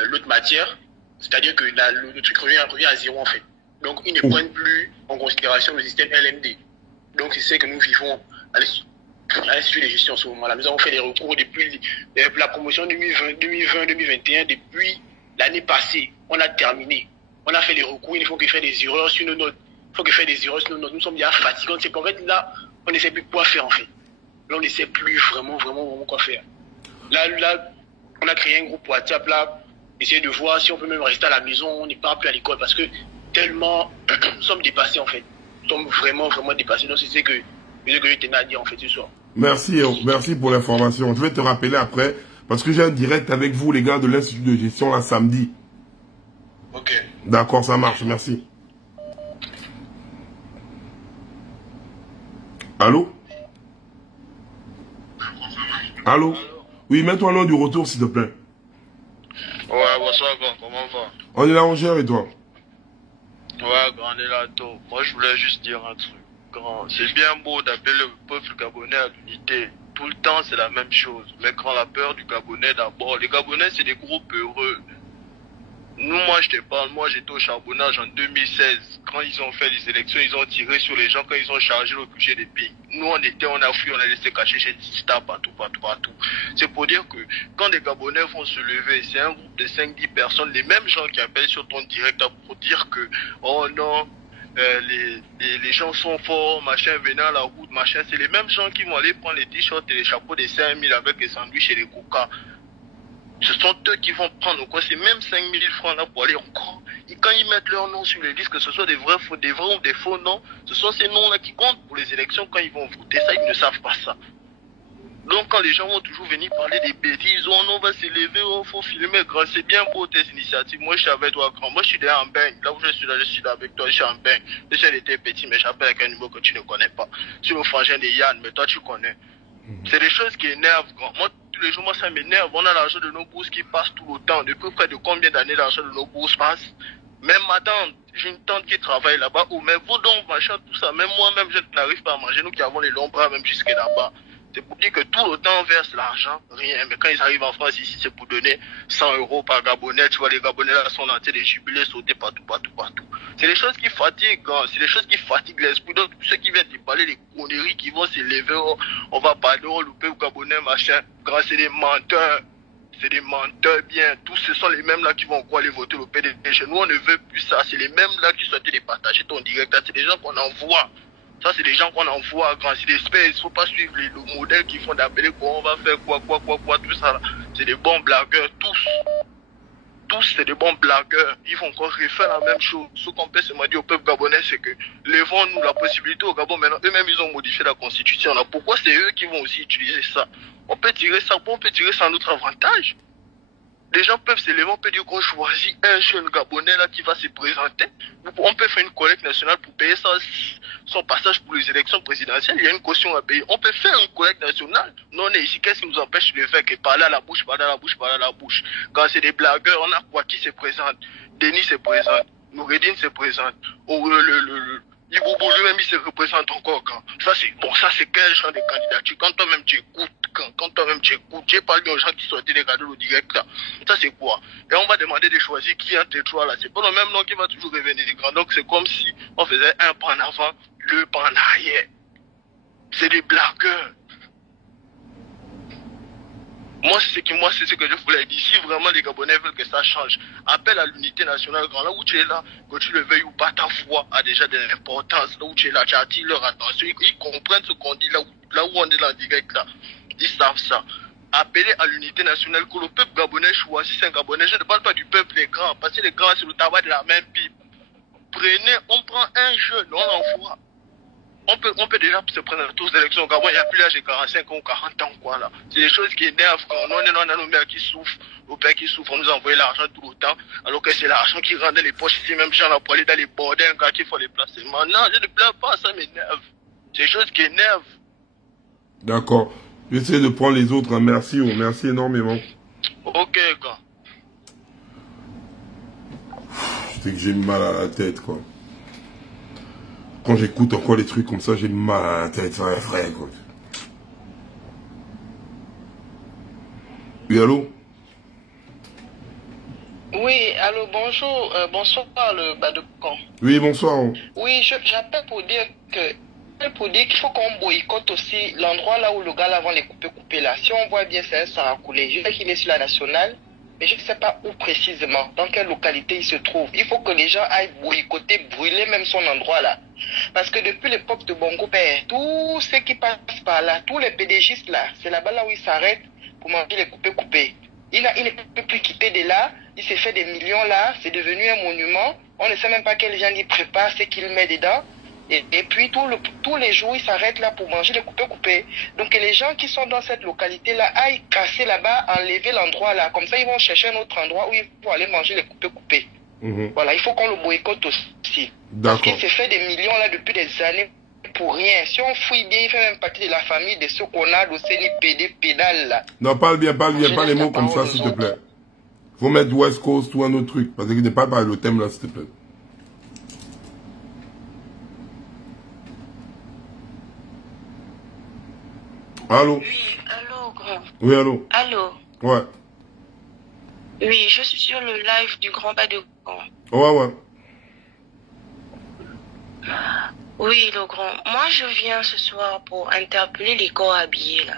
l'autre matière, c'est-à-dire que le truc revient à zéro en fait. Donc ils ne prennent plus en considération le système LMD. Donc c'est ce que nous vivons à l'Institut de gestion en ce moment-là. Nous avons fait des recours depuis la promotion 2020-2021, depuis l'année passée. On a terminé. On a fait des recours, il faut qu'il fasse des erreurs sur nos notes. Nous sommes déjà fatigués. C'est qu'en fait, là, on ne sait plus quoi faire en fait. Là, on ne sait plus vraiment quoi faire. Là, on a créé un groupe WhatsApp là, essayer de voir si on peut même rester à la maison, on n'est pas plus à l'école parce que tellement nous sommes dépassés en fait. Nous sommes vraiment dépassés. Donc c'est ce que je tenais à dire en fait ce soir. Merci pour l'information. Je vais te rappeler après, parce que j'ai un direct avec vous, les gars de l'Institut de gestion, là, samedi. Ok. D'accord, ça marche, merci. Allô? Allô? Oui, mets-toi loin du retour, s'il te plaît. Ouais, bonsoir, grand. Comment va? On est là, on gère, et toi? Ouais, grand, on est là, tôt. Moi, je voulais juste dire un truc. Grand, c'est bien beau d'appeler le peuple gabonais à l'unité. Tout le temps, c'est la même chose. Mais quand la peur du Gabonais d'abord, les Gabonais, c'est des gros peureux. Nous, moi, je te parle, moi, j'étais au charbonnage en 2016. Quand ils ont fait les élections, ils ont tiré sur les gens quand ils ont chargé le budget des pays. Nous, on a fui, on a laissé cacher chez Tista, partout. C'est pour dire que quand les Gabonais vont se lever, c'est un groupe de 5-10 personnes, les mêmes gens qui appellent sur ton direct pour dire que, oh non, les gens sont forts, machin, venant à la route, machin. C'est les mêmes gens qui vont aller prendre les t-shirts et les chapeaux des 5000 avec les sandwichs et les coca. Ce sont eux qui vont prendre quoi, c'est même 5 000 francs là pour aller encore. Et quand ils mettent leur nom sur les listes, que ce soit des vrais ou des faux noms, ce sont ces noms-là qui comptent pour les élections quand ils vont voter. Ça, ils ne savent pas ça. Donc quand les gens vont toujours venir parler des bêtises, on va s'élever, il faut filmer, grand, c'est bien pour tes initiatives. Moi je suis avec toi, grand. Moi je suis derrière en bain. Là où je suis là avec toi, je suis en bain. Je sais, j'étais petit, mais j'appelle avec un numéro que tu ne connais pas. Sur le frangin de Yann, mais toi tu connais. C'est des choses qui énervent, grand. Moi, tous les jours, moi ça m'énerve. On a l'argent de nos bourses qui passe tout le temps. Depuis près de combien d'années l'argent de nos bourses passe? Même ma tante, j'ai une tante qui travaille là-bas. Oh, mais vos dons, machin, tout ça. Même moi-même, je n'arrive pas à manger. Nous qui avons les longs bras, même jusque là-bas. C'est pour dire que tout le temps on verse l'argent, rien. Mais quand ils arrivent en France, ici, c'est pour donner 100 € par Gabonais. Tu vois, les Gabonais là sont en train de jubiler, sauter partout. C'est les choses qui fatiguent, hein. C'est les choses qui fatiguent l'esprit. Donc, ceux qui viennent te parler, les conneries qui vont s'élever, oh, on va parler, oh, le peuple Gabonais, machin. Grâce, c'est des menteurs. C'est des menteurs bien. Tous ce sont les mêmes là qui vont aller voter le PDG. Chez nous, on ne veut plus ça. C'est les mêmes là qui sont en train de partager ton direct. C'est des gens qu'on envoie. Ça, c'est des gens qu'on envoie, grand, c'est des espèces. Il ne faut pas suivre le modèle qu'ils font d'appeler quoi, on va faire quoi, tout ça. C'est des bons blagueurs, tous. Tous, c'est des bons blagueurs. Ils vont encore refaire la même chose. Ce qu'on peut se dire au peuple gabonais, c'est que levons-nous la possibilité au Gabon. Maintenant, eux-mêmes, ils ont modifié la constitution. Là. Pourquoi c'est eux qui vont aussi utiliser ça? On peut tirer ça à notre avantage. Les gens peuvent se lever, on peut dire qu'on choisit un jeune Gabonais là qui va se présenter. On peut faire une collecte nationale pour payer son passage pour les élections présidentielles. Il y a une caution à payer. On peut faire une collecte nationale. Non, on est ici. Qu'est-ce qui nous empêche de le faire? Que parler à la bouche. Quand c'est des blagueurs, on a quoi qui se présente? Denis se présente. Noureddin se présente. Ibobo lui-même il se représente encore quand. Ça c'est quel genre de candidature? Quand toi-même tu écoutes, j'ai parlé aux gens qui sont en train de regarder le direct là. Ça c'est quoi? Et on va demander de choisir qui entre les trois là. C'est pas le même nom qui va toujours revenir. Donc c'est comme si on faisait un pas en avant, deux pas en arrière. C'est des blagueurs. Moi, c'est ce que je voulais dire. Si vraiment les Gabonais veulent que ça change, appelle à l'unité nationale, grand. Là où tu es là, que tu le veuilles ou pas, ta voix a déjà de l'importance. Là où tu es là, tu attires leur attention. Ils comprennent ce qu'on dit là où on est là en direct là. Ils savent ça. Appelez à l'unité nationale, que le peuple gabonais choisisse un Gabonais. Je ne parle pas du peuple des grands, parce que les grands, c'est le tabac de la même pipe. On prend un jeune, on l'envoie. On peut déjà se prendre tous les élections au Gabon, il n'y a plus l'âge de 45 ans ou 40 ans, quoi, là. C'est des choses qui énervent, quand on est là, on a nos mères qui souffrent, nos pères qui souffrent, on nous envoie l'argent tout le temps, alors que c'est l'argent qui rentre dans les poches ici, même gens là, pour aller dans les bordels, quand il faut les placer. Maintenant, je ne pleure pas, ça m'énerve. C'est des choses qui énervent. D'accord. J'essaie de prendre les autres, hein. Merci, merci énormément. Ok, gars. Je sais que j'ai mal à la tête, quoi. Quand j'écoute encore les trucs comme ça, j'ai mal à la tête, ça effraie, quoi. Oui, allô? Oui, allô, bonjour, bonsoir, le bas de camp. Oui, bonsoir. Oui, j'appelle pour dire qu'il faut qu'on boycotte aussi l'endroit là où le gars là vont les couper là. Si on voit bien, c'est un Saracoulé. Je sais qu'il est sur la nationale, mais je ne sais pas où précisément, dans quelle localité il se trouve. Il faut que les gens aillent boycotter, brûler même son endroit là. Parce que depuis l'époque de Bongo Père, tous ceux qui passent par là, tous les pédégistes là, c'est là-bas là où ils s'arrêtent pour manger les coupés. Il ne peut plus quitter de là, il s'est fait des millions là, c'est devenu un monument. On ne sait même pas quels gens il prépare, ce qu'il met dedans. Et puis tous les jours, ils s'arrêtent là pour manger les coupés. Donc que les gens qui sont dans cette localité-là aillent casser là-bas, enlever l'endroit là. Comme ça, ils vont chercher un autre endroit où ils vont aller manger les coupés. Voilà, il faut qu'on le boycotte aussi. Parce qu'il s'est fait des millions là depuis des années pour rien. Si on fouille bien, il fait même partie de la famille de ceux qu'on a, d'Océanie PD, pédale là. Non, parle bien, pas les mots comme ça, s'il te plaît. Faut mettre West Coast ou un autre truc. Parce qu'il n'est pas par le thème là, s'il te plaît. Allô? Oui, allô, grand. Oui, allô? Allô? Ouais. Oui, je suis sur le live du Grand Bas de Camp. Ouais. Oui, le grand. Moi, je viens ce soir pour interpeller les corps habillés, là.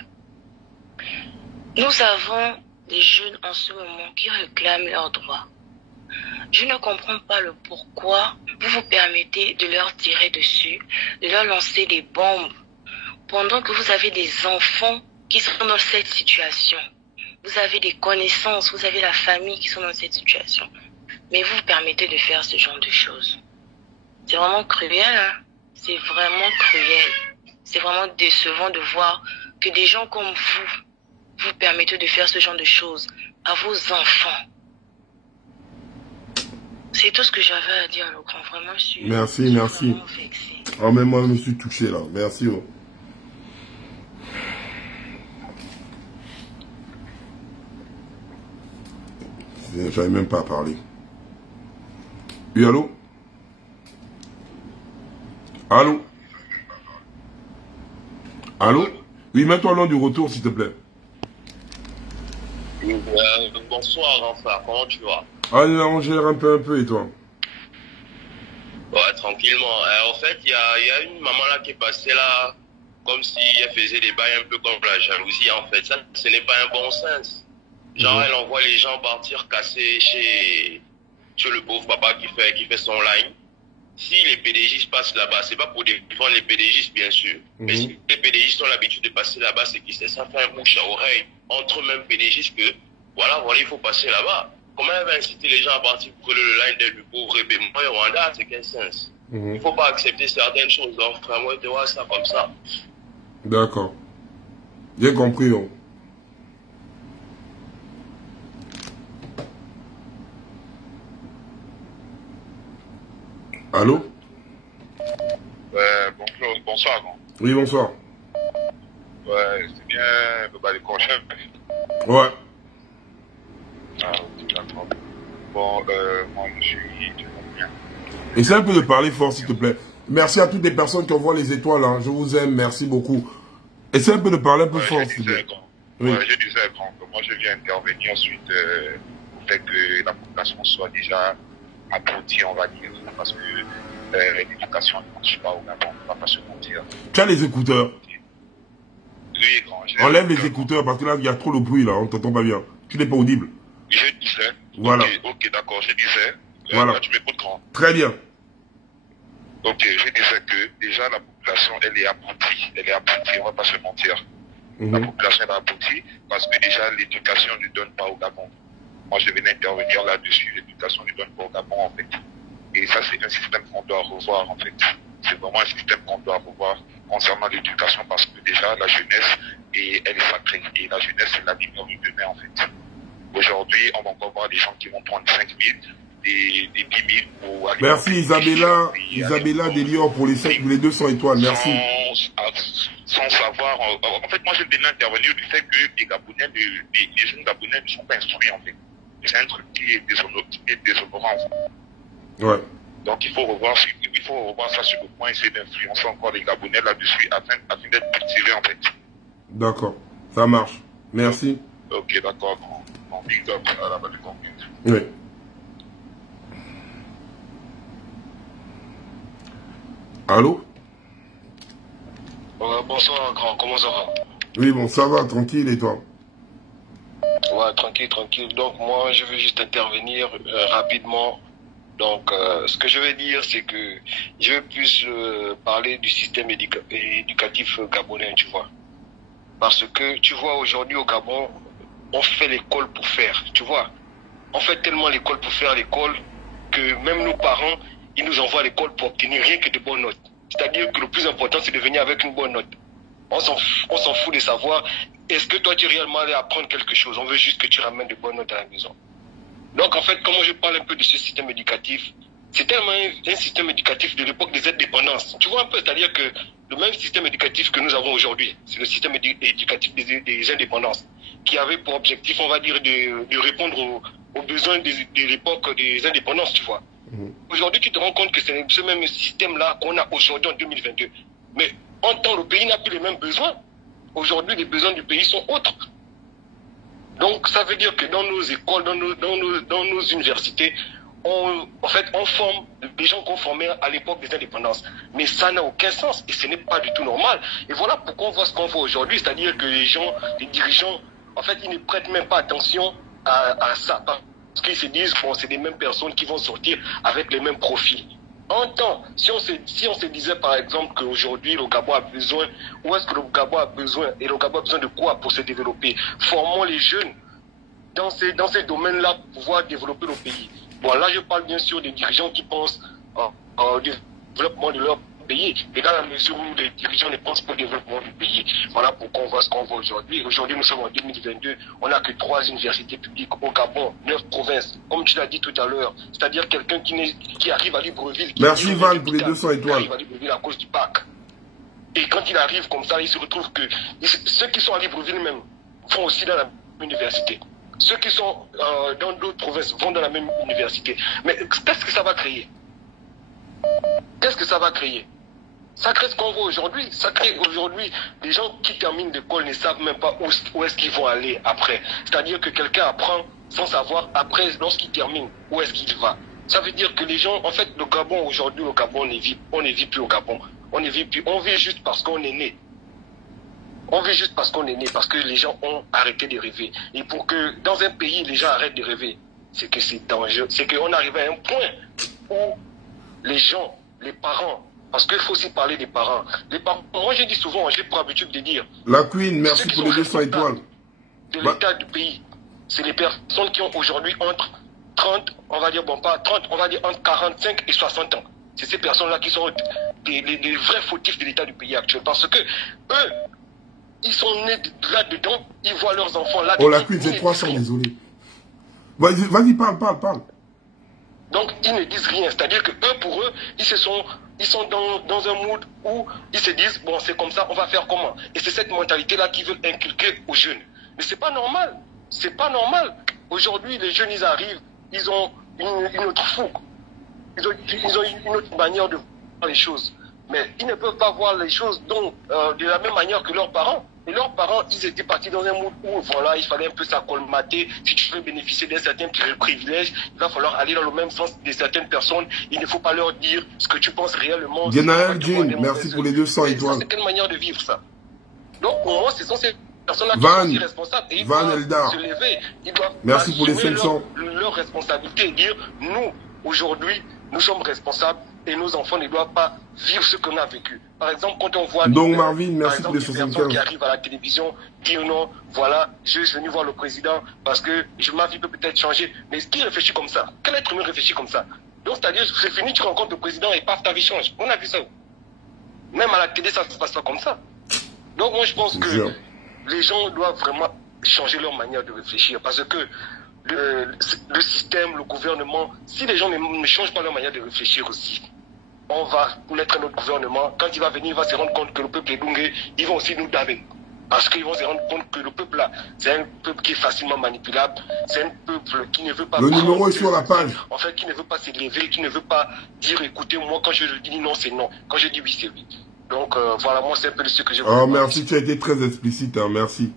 Nous avons des jeunes en ce moment qui réclament leurs droits. Je ne comprends pas le pourquoi vous vous permettez de leur tirer dessus, de leur lancer des bombes, pendant que vous avez des enfants qui sont dans cette situation. vous avez des connaissances, vous avez la famille qui sont dans cette situation. Mais vous vous permettez de faire ce genre de choses. C'est vraiment cruel, hein? C'est vraiment cruel. C'est vraiment décevant de voir que des gens comme vous, vous permettez de faire ce genre de choses à vos enfants. C'est tout ce que j'avais à dire, Laurent. Vraiment, je suis merci. vraiment vexée. Oh, même moi, je me suis touché là. Merci. Oh. J'avais même pas à parler. Oui, allô? Allô? Allô? Oui, mets-toi le nom du retour, s'il te plaît. Bonsoir, enfin, comment tu vas? Ah, on gère un peu, et toi? Ouais, tranquillement. En fait, il y a une maman là qui est passée là, comme si elle faisait des bails un peu comme la jalousie, en fait. Ça, ce n'est pas un bon sens. Genre, elle envoie les gens partir casser chez le pauvre papa qui fait son line. Si les PDG passent là-bas, c'est pas pour défendre les PDG, bien sûr. Mais si les PDG ont l'habitude de passer là-bas, c'est que ça fait un bouche à oreille entre eux-mêmes PDG que, voilà, il faut passer là-bas. Comment elle va inciter les gens à partir brûler le line du pauvre bébé Rwanda, c'est quel sens? Il ne faut pas accepter certaines choses. Donc, vraiment, tu vois ça comme ça. D'accord. J'ai compris. Oh. Allô? Bonsoir. Non? Oui, bonsoir. Ouais, c'est bien le bas des crochets. Ouais. Ah, d'accord. Bon, moi, je suis bien. Essaye un peu de parler fort, s'il te plaît. Merci à toutes les personnes qui envoient les étoiles. Hein. Je vous aime, merci beaucoup. Essaye un peu de parler un peu fort, s'il te plaît. Oui. Ouais, je disais, grand, que moi, je viens intervenir suite au fait que la population soit déjà abrutie, on va dire. Parce que l'éducation ne marche pas au Gabon, on ne va pas se mentir. Tu as les écouteurs? Oui, grand. Enlève les écouteurs parce que là, il y a trop de bruit, là. On ne t'entend pas bien. Tu n'es pas audible. Je disais. Voilà. Ok, d'accord, je disais. Voilà. Là, tu m'écoutes, grand. Très bien. Ok, je disais que déjà la population, elle est abrutie. Elle est abrutie, on ne va pas se mentir. La population est abrutie parce que déjà l'éducation ne donne pas au Gabon. Moi, je venais intervenir là-dessus. L'éducation ne donne pas au Gabon, en fait. Et ça, c'est un système qu'on doit revoir, en fait. C'est vraiment un système qu'on doit revoir concernant l'éducation parce que déjà, la jeunesse, elle est sacrée. Et la jeunesse, c'est l'avenir du demain, en fait. Aujourd'hui, on va encore voir des gens qui vont prendre 5 000, des 10 000 pour aller... Merci Isabella Delior pour les 200 étoiles. Merci. Sans savoir... En fait, moi, je venais intervenir du fait que les Gabonais, les jeunes Gabonais ne sont pas instruits, en fait. C'est un truc qui est déshonorant. Ouais. Donc, il faut revoir ça sur le point, essayer d'influencer encore les Gabonais là-dessus afin d'être cultivés, en fait. D'accord. Ça marche. Merci. Ok, d'accord. Bon, big up à la base du contenu. Oui. Allô? Bonsoir, grand. Comment ça va? Oui, bon, ça va, tranquille, et toi? Ouais, tranquille. Donc, moi, je veux juste intervenir rapidement. Donc, ce que je veux dire, c'est que je veux plus parler du système éducatif gabonais, tu vois. Parce que, tu vois, aujourd'hui au Gabon, on fait l'école pour faire, tu vois. On fait tellement l'école pour faire l'école que même nos parents, ils nous envoient à l'école pour obtenir rien que de bonnes notes. C'est-à-dire que le plus important, c'est de venir avec une bonne note. On s'en fout de savoir, est-ce que toi, tu es réellement allé apprendre quelque chose? On veut juste que tu ramènes de bonnes notes à la maison. Donc, en fait, comment je parle un peu de ce système éducatif, c'est tellement un système éducatif de l'époque des indépendances. Tu vois un peu, c'est-à-dire que le même système éducatif que nous avons aujourd'hui, c'est le système éducatif des indépendances, qui avait pour objectif, on va dire, de répondre aux besoins de l'époque des indépendances, tu vois. Aujourd'hui, tu te rends compte que c'est ce même système-là qu'on a aujourd'hui en 2022. Mais en temps, le pays n'a plus les mêmes besoins. Aujourd'hui, les besoins du pays sont autres. Donc, ça veut dire que dans nos écoles, dans nos universités, on forme des gens qu'on formait à l'époque des indépendances. Mais ça n'a aucun sens et ce n'est pas du tout normal. Et voilà pourquoi on voit ce qu'on voit aujourd'hui, c'est-à-dire que les dirigeants, en fait, ils ne prêtent même pas attention à ça. Parce qu'ils se disent, bon, c'est les mêmes personnes qui vont sortir avec les mêmes profils. En temps, si on se disait par exemple qu'aujourd'hui le Gabon a besoin, où est-ce que le Gabon a besoin, et le Gabon a besoin de quoi pour se développer? Formons les jeunes dans ces domaines-là pour pouvoir développer le pays. Bon, là, je parle bien sûr des dirigeants qui pensent au développement de leur pays, et dans la mesure où les dirigeants ne pensent pas au développement du pays. Voilà pourquoi on voit ce qu'on voit aujourd'hui. Aujourd'hui, nous sommes en 2022, on n'a que 3 universités publiques au Gabon, 9 provinces, comme tu l'as dit tout à l'heure. C'est-à-dire quelqu'un qui arrive à Libreville. Merci Van pour les 200 étoiles. Qui arrive à Libreville à cause du bac. Et quand il arrive comme ça, il se retrouve que ceux qui sont à Libreville même vont aussi dans la même université. Ceux qui sont dans d'autres provinces vont dans la même université. Mais qu'est-ce que ça va créer? Qu'est-ce que ça va créer? Ça crée ce qu'on voit aujourd'hui. Ça crée aujourd'hui des gens qui terminent l'école ne savent même pas où est-ce qu'ils vont aller après. C'est-à-dire que quelqu'un apprend sans savoir après, lorsqu'il termine, où est-ce qu'il va. Ça veut dire que les gens, en fait, le Gabon aujourd'hui, on ne vit plus au Gabon. On ne vit plus. On vit juste parce qu'on est né. On vit juste parce qu'on est né, parce que les gens ont arrêté de rêver. Et pour que dans un pays, les gens arrêtent de rêver, c'est que c'est dangereux. C'est qu'on arrive à un point où les gens, les parents, parce qu'il faut aussi parler des parents. Les parents, moi je dis souvent, j'ai pour habitude de dire. La Queen, merci pour les 200 étoiles. De l'état du pays, c'est les personnes qui ont aujourd'hui entre 30, on va dire, bon pas 30, on va dire entre 45 et 60 ans. C'est ces personnes-là qui sont les vrais fautifs de l'état du pays actuel. Parce que eux, ils sont nés là-dedans, ils voient leurs enfants là-dedans. Oh la Queen, c'est 300, désolé. Vas-y, parle. Donc, ils ne disent rien. C'est-à-dire que eux, pour eux, ils sont dans un mood où ils se disent, bon, c'est comme ça, on va faire comment? Et c'est cette mentalité-là qu'ils veulent inculquer aux jeunes. Mais c'est pas normal. C'est pas normal. Aujourd'hui, les jeunes, ils arrivent, ils ont une autre fougue. Ils ont une autre manière de voir les choses. Mais ils ne peuvent pas voir les choses de la même manière que leurs parents. Et leurs parents, ils étaient partis dans un mood où, voilà, il fallait un peu s'accolmater. Si tu veux bénéficier d'un certain privilège, il va falloir aller dans le même sens de certaines personnes. Il ne faut pas leur dire ce que tu penses réellement. Genaël Jean, merci pour les 200 étoiles. C'est quelle manière de vivre ça? Donc, pour moi, ce sont ces personnes-là qui sont aussi responsables. Et ils doivent se lever. Ils doivent merci pour les 500. Leur responsabilité et dire, nous, aujourd'hui, nous sommes responsables et nos enfants ne doivent pas vivre ce qu'on a vécu. Par exemple, quand on voit donc Marvin, merci par exemple, pour les des 75 personnes qui arrivent à la télévision, dire non, voilà, je suis venu voir le président parce que ma vie peut peut-être changer. Mais qui réfléchit comme ça? Quel être humain réfléchit comme ça? Donc, c'est-à-dire, c'est fini, tu rencontres le président et paf, ta vie change. On a vu ça. Même à la télé, ça ne se passe pas comme ça. Donc, moi, je pense que les gens doivent vraiment changer leur manière de réfléchir parce que le système, le gouvernement, si les gens ne changent pas leur manière de réfléchir aussi, on va mettre un autre gouvernement. Quand il va venir, il va se rendre compte que le peuple est doué, ils vont aussi nous damer. Parce qu'ils vont se rendre compte que le peuple là, c'est un peuple qui est facilement manipulable, c'est un peuple qui ne veut pas... Le numéro est sur la page. En fait, qui ne veut pas s'élever, qui ne veut pas dire, écoutez, moi quand je dis non, c'est non. Quand je dis oui, c'est oui. Donc voilà, moi c'est un peu ce que je... Oh merci, tu as été très explicite, hein, merci.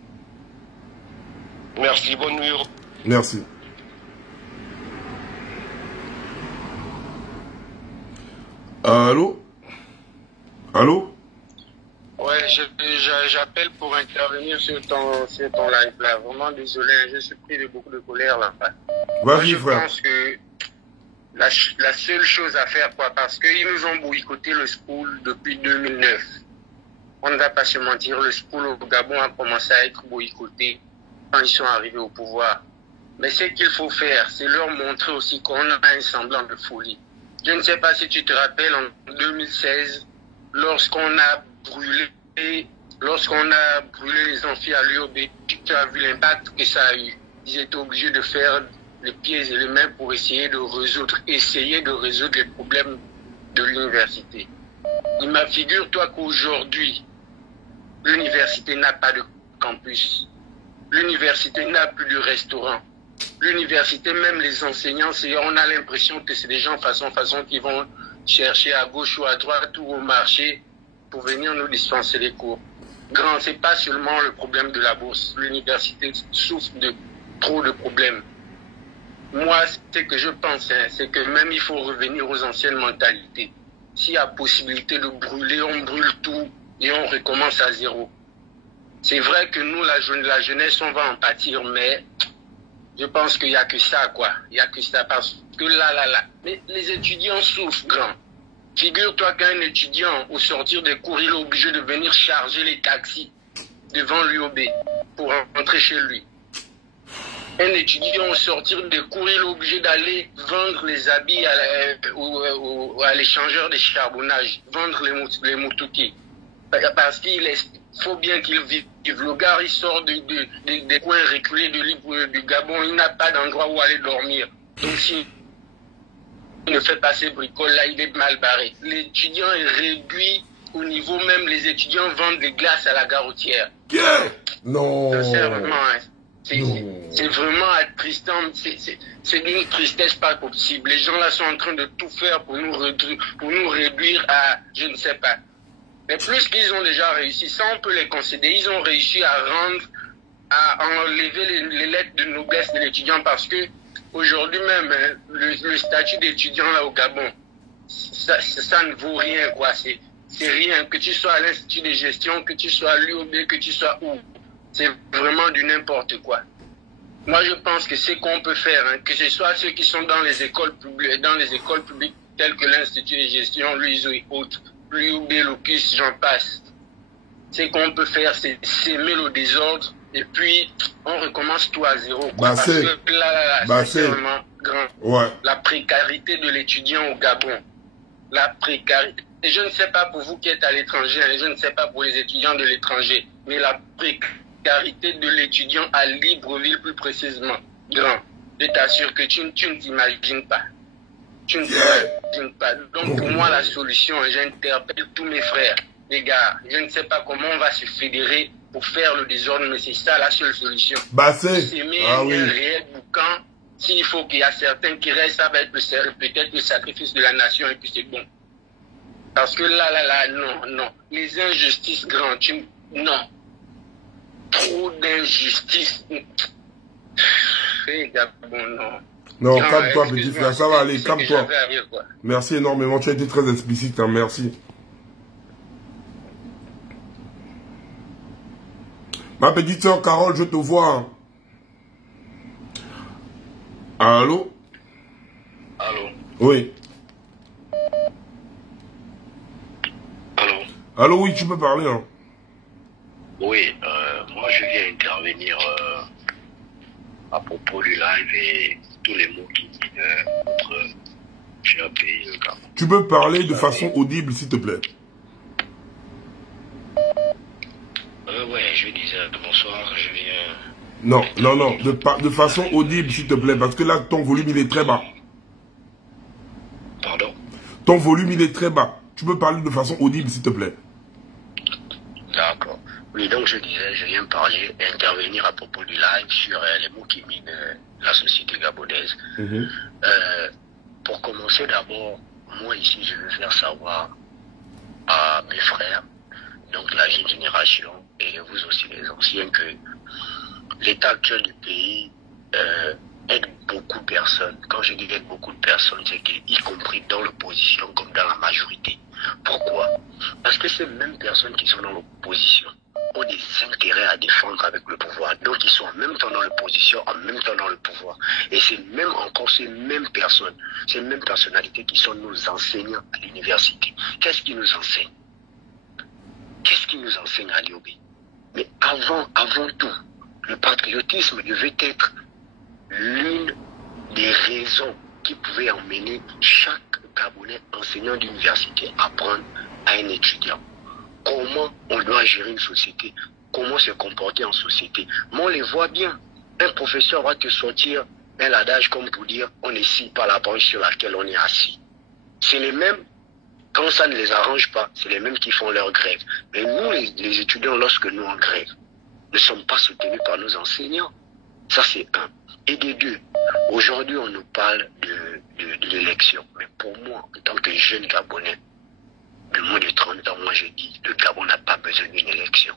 Merci, bonne nuit. Merci. Allô? Allô? Ouais, j'appelle pour intervenir sur ton live là. Vraiment désolé, je suis pris de beaucoup de colère là. Vas-y, frère. Je pense que la seule chose à faire, quoi, parce qu'ils nous ont boycotté le school depuis 2009. On ne va pas se mentir, le school au Gabon a commencé à être boycotté quand ils sont arrivés au pouvoir. Mais ce qu'il faut faire, c'est leur montrer aussi qu'on a un semblant de folie. Je ne sais pas si tu te rappelles, en 2016, lorsqu'on a brûlé les amphis à l'UOB, tu as vu l'impact que ça a eu. Ils étaient obligés de faire les pieds et les mains pour essayer de résoudre les problèmes de l'université. Figure-toi qu'aujourd'hui, l'université n'a pas de campus. L'université n'a plus de restaurant. L'université, même les enseignants, on a l'impression que c'est des gens façon qui vont chercher à gauche ou à droite ou au marché pour venir nous dispenser les cours. Grand, c'est pas seulement le problème de la bourse. L'université souffre de trop de problèmes. Moi, ce que je pense, c'est que même il faut revenir aux anciennes mentalités. S'il y a possibilité de brûler, on brûle tout et on recommence à zéro. C'est vrai que nous, la jeunesse, on va en pâtir, mais je pense qu'il n'y a que ça, quoi. Il n'y a que ça, parce que là. Mais les étudiants souffrent, grand. Figure-toi qu'un étudiant, au sortir des cours, il est obligé de venir charger les taxis devant l'UOB pour rentrer chez lui. Un étudiant au sortir des cours, il est obligé d'aller vendre les habits à l'échangeur de charbonnage, vendre les moutouki. Parce qu'il faut bien qu'il vive. Le gars, il sort des coins reculés du Gabon, il n'a pas d'endroit où aller dormir. Donc si il ne fait pas ses bricoles, là, il est mal barré. L'étudiant est réduit au niveau même, les étudiants vendent des glaces à la gare routière. Non. C'est vraiment attristant, c'est d'une tristesse pas possible. Les gens là sont en train de tout faire pour nous réduire à, je ne sais pas. Mais plus qu'ils ont déjà réussi, ça on peut les concéder, ils ont réussi à enlever les lettres de noblesse de l'étudiant parce que aujourd'hui même, le statut d'étudiant là au Gabon, ça ne vaut rien quoi, c'est rien, que tu sois à l'institut de gestion, que tu sois à l'UOB, que tu sois où. C'est vraiment du n'importe quoi. Moi, je pense que ce qu'on peut faire, hein, que ce soit ceux qui sont dans les écoles publiques telles que l'Institut de gestion, l'UISO et autres, l'UOB, l'OCUS, j'en passe. Ce qu'on peut faire, c'est s'aimer le désordre et puis on recommence tout à zéro. Quoi, parce que là, c'est vraiment grand. Ouais. La précarité de l'étudiant au Gabon. La précarité. Et je ne sais pas pour vous qui êtes à l'étranger, hein, je ne sais pas pour les étudiants de l'étranger, mais la précarité de l'étudiant à Libreville plus précisément, grand. Je t'assure que tu ne t'imagines pas. Tu ne t'imagines pas. Donc pour moi la solution, j'interpelle tous mes frères, les gars, je ne sais pas comment on va se fédérer pour faire le désordre, mais c'est ça la seule solution. C'est un réel boucan. S'il faut qu'il y a certains qui restent, ça va être peut-être le sacrifice de la nation et puis c'est bon. Parce que là, non. Les injustices grandes, non. Trop d'injustices. Non, calme-toi, petit frère, ça va aller, calme-toi. Merci énormément, tu as été très explicite, hein, merci. Ma petite soeur Carole, je te vois. Allô? Allô? Oui. Allô? Allô, oui, tu peux parler, hein? Oui, moi je viens intervenir à propos du live et tous les mots qui disent notre cher pays, le Gabon. Tu peux parler de façon audible, s'il te plaît. Ouais, je disais bonsoir, je viens... Non, de façon audible, s'il te plaît, parce que là, ton volume, il est très bas. Pardon? Ton volume, il est très bas. Tu peux parler de façon audible, s'il te plaît. D'accord. Oui, donc je disais, je viens intervenir à propos du live sur les mots qui minent la société gabonaise. Pour commencer d'abord, moi ici, je veux faire savoir à mes frères, donc la jeune génération, et vous aussi les anciens, que l'état actuel du pays aide beaucoup de personnes. Quand je dis aide beaucoup de personnes, c'est y compris dans l'opposition comme dans la majorité. Pourquoi? Parce que ces mêmes personnes qui sont dans l'opposition ont des intérêts à défendre avec le pouvoir. Donc ils sont en même temps dans l'opposition, en même temps dans le pouvoir. Et c'est même encore ces mêmes personnes, ces mêmes personnalités qui sont nos enseignants à l'université. Qu'est-ce qu'ils nous enseignent? Qu'est-ce qu'ils nous enseignent à l'IOB? Mais avant tout, le patriotisme devait être l'une des raisons qui pouvait emmener chaque Gabonais enseignant d'université à apprendre à un étudiant. Comment on doit gérer une société, comment se comporter en société. Mais on les voit bien. Un professeur va te sortir un adage comme pour dire on ne scie pas la branche sur laquelle on est assis. C'est les mêmes, quand ça ne les arrange pas, c'est les mêmes qui font leur grève. Mais nous, les étudiants, lorsque nous en grève, ne sommes pas soutenus par nos enseignants. Ça, c'est un. Et des deux, aujourd'hui, on nous parle de l'élection. Mais pour moi, en tant que jeune Gabonais, de moins de 30 ans, moi je dis, le Gabon n'a pas besoin d'une élection.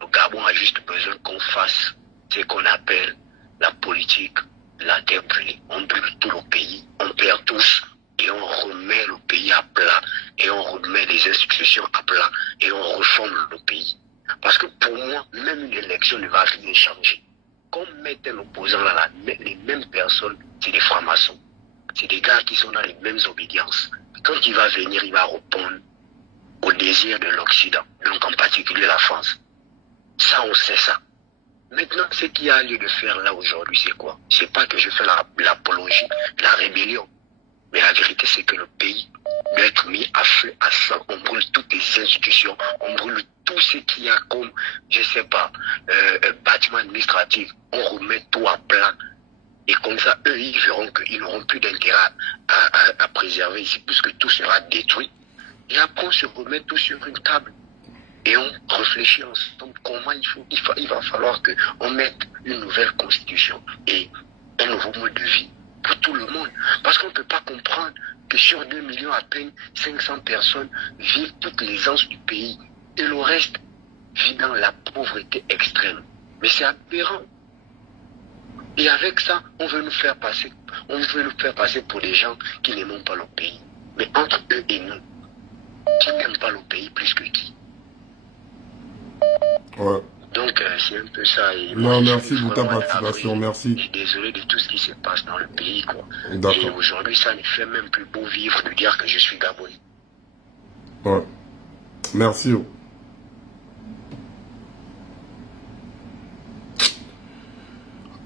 Le Gabon a juste besoin qu'on fasse ce qu'on appelle la politique, la terre brûlée. On brûle tout le pays, on perd tous, et on remet le pays à plat, et on remet les institutions à plat, et on reforme le pays. Parce que pour moi, même une élection ne va rien changer. Qu'on mette un opposant là, les mêmes personnes, c'est des francs-maçons. C'est des gars qui sont dans les mêmes obédiences. Quand il va venir, il va répondre au désir de l'Occident, donc en particulier la France. Ça, on sait ça. Maintenant, ce qu'il y a lieu de faire là aujourd'hui, c'est quoi? C'est pas que je fais l'apologie de la rébellion. Mais la vérité, c'est que le pays doit être mis à feu, à sang. On brûle toutes les institutions, on brûle tout ce qu'il y a comme, je sais pas, bâtiment administratif. On remet tout à plat. Et comme ça, eux, ils verront qu'ils n'auront plus d'intérêt à préserver ici, puisque tout sera détruit. Et après, on se remet tout sur une table. Et on réfléchit ensemble comment il va falloir qu'on mette une nouvelle constitution et un nouveau mode de vie pour tout le monde. Parce qu'on ne peut pas comprendre que sur 2 millions à peine, 500 personnes vivent toutes les anses du pays. Et le reste vit dans la pauvreté extrême. Mais c'est aberrant. Et avec ça, on veut nous faire passer pour des gens qui n'aiment pas le pays. Mais entre eux et nous, qui n'aiment pas le pays plus que qui? Ouais. Donc c'est un peu ça. Et non, merci de ta participation, merci. Je suis désolé de tout ce qui se passe dans le pays, quoi. D'accord. Et aujourd'hui, ça ne fait même plus beau vivre de dire que je suis Gabonais. Ouais. Merci.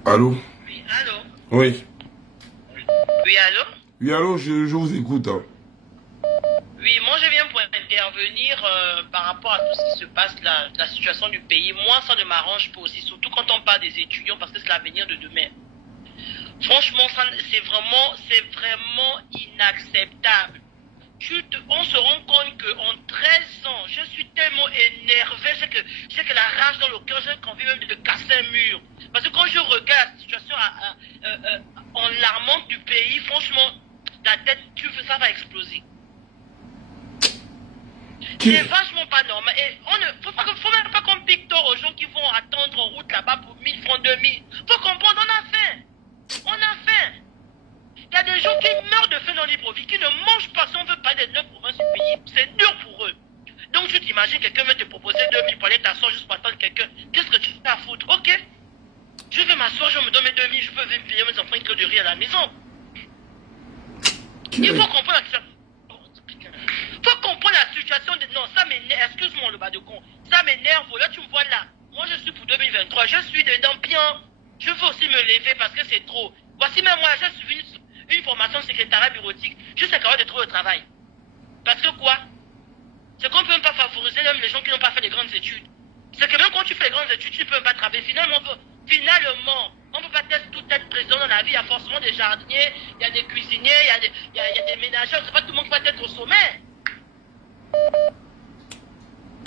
Allô? Oui, allô? Oui. Oui, allô? Oui, allô, je vous écoute. Hein. Oui, moi je viens pour intervenir par rapport à tout ce qui se passe, la situation du pays. Moi, ça ne m'arrange pas aussi, surtout quand on parle des étudiants, parce que c'est l'avenir de demain. Franchement, c'est vraiment inacceptable. On se rend compte qu'en 13 ans, je suis tellement énervé, j'ai que la rage dans le cœur, j'ai envie même de casser un mur. Parce que quand je regarde la situation en alarmante du pays, franchement, la tête, ça va exploser. C'est vachement pas normal. Et faut même pas qu'on pique tort aux gens qui vont attendre en route là-bas pour 1000 francs, 2000. Faut comprendre, on a faim. On a faim. Il y a des gens qui meurent de faim dans Libreville, qui ne mangent pas si on veut pas des 9 provinces du pays. C'est dur pour eux. Donc tu t'imagines, quelqu'un veut te proposer 2000 pour aller t'asseoir juste pour attendre quelqu'un. Qu'est-ce que tu fais à foutre? Ok. Je vais m'asseoir, je me donne mes 2000, je peux payer mes enfants une queue de riz à la maison. Il faut comprendre la situation. Faut comprendre la situation de... Non, ça m'énerve. Excuse-moi le bas de con. Ça m'énerve. Là, tu me vois là. Moi, je suis pour 2023. Je suis dedans bien. Je veux aussi me lever parce que c'est trop. Voici même moi, j'ai suivi une formation de secrétariat bureautique. Je sais capable de trouver le travail. Parce que quoi? C'est qu'on ne peut même pas favoriser même les gens qui n'ont pas fait les grandes études. C'est que même quand tu fais les grandes études, tu ne peux même pas travailler. Finalement, on ne peut pas tout être président dans la vie. Il y a forcément des jardiniers, il y a des cuisiniers, il y a des ménageurs. C'est pas tout le monde qui va être au sommet.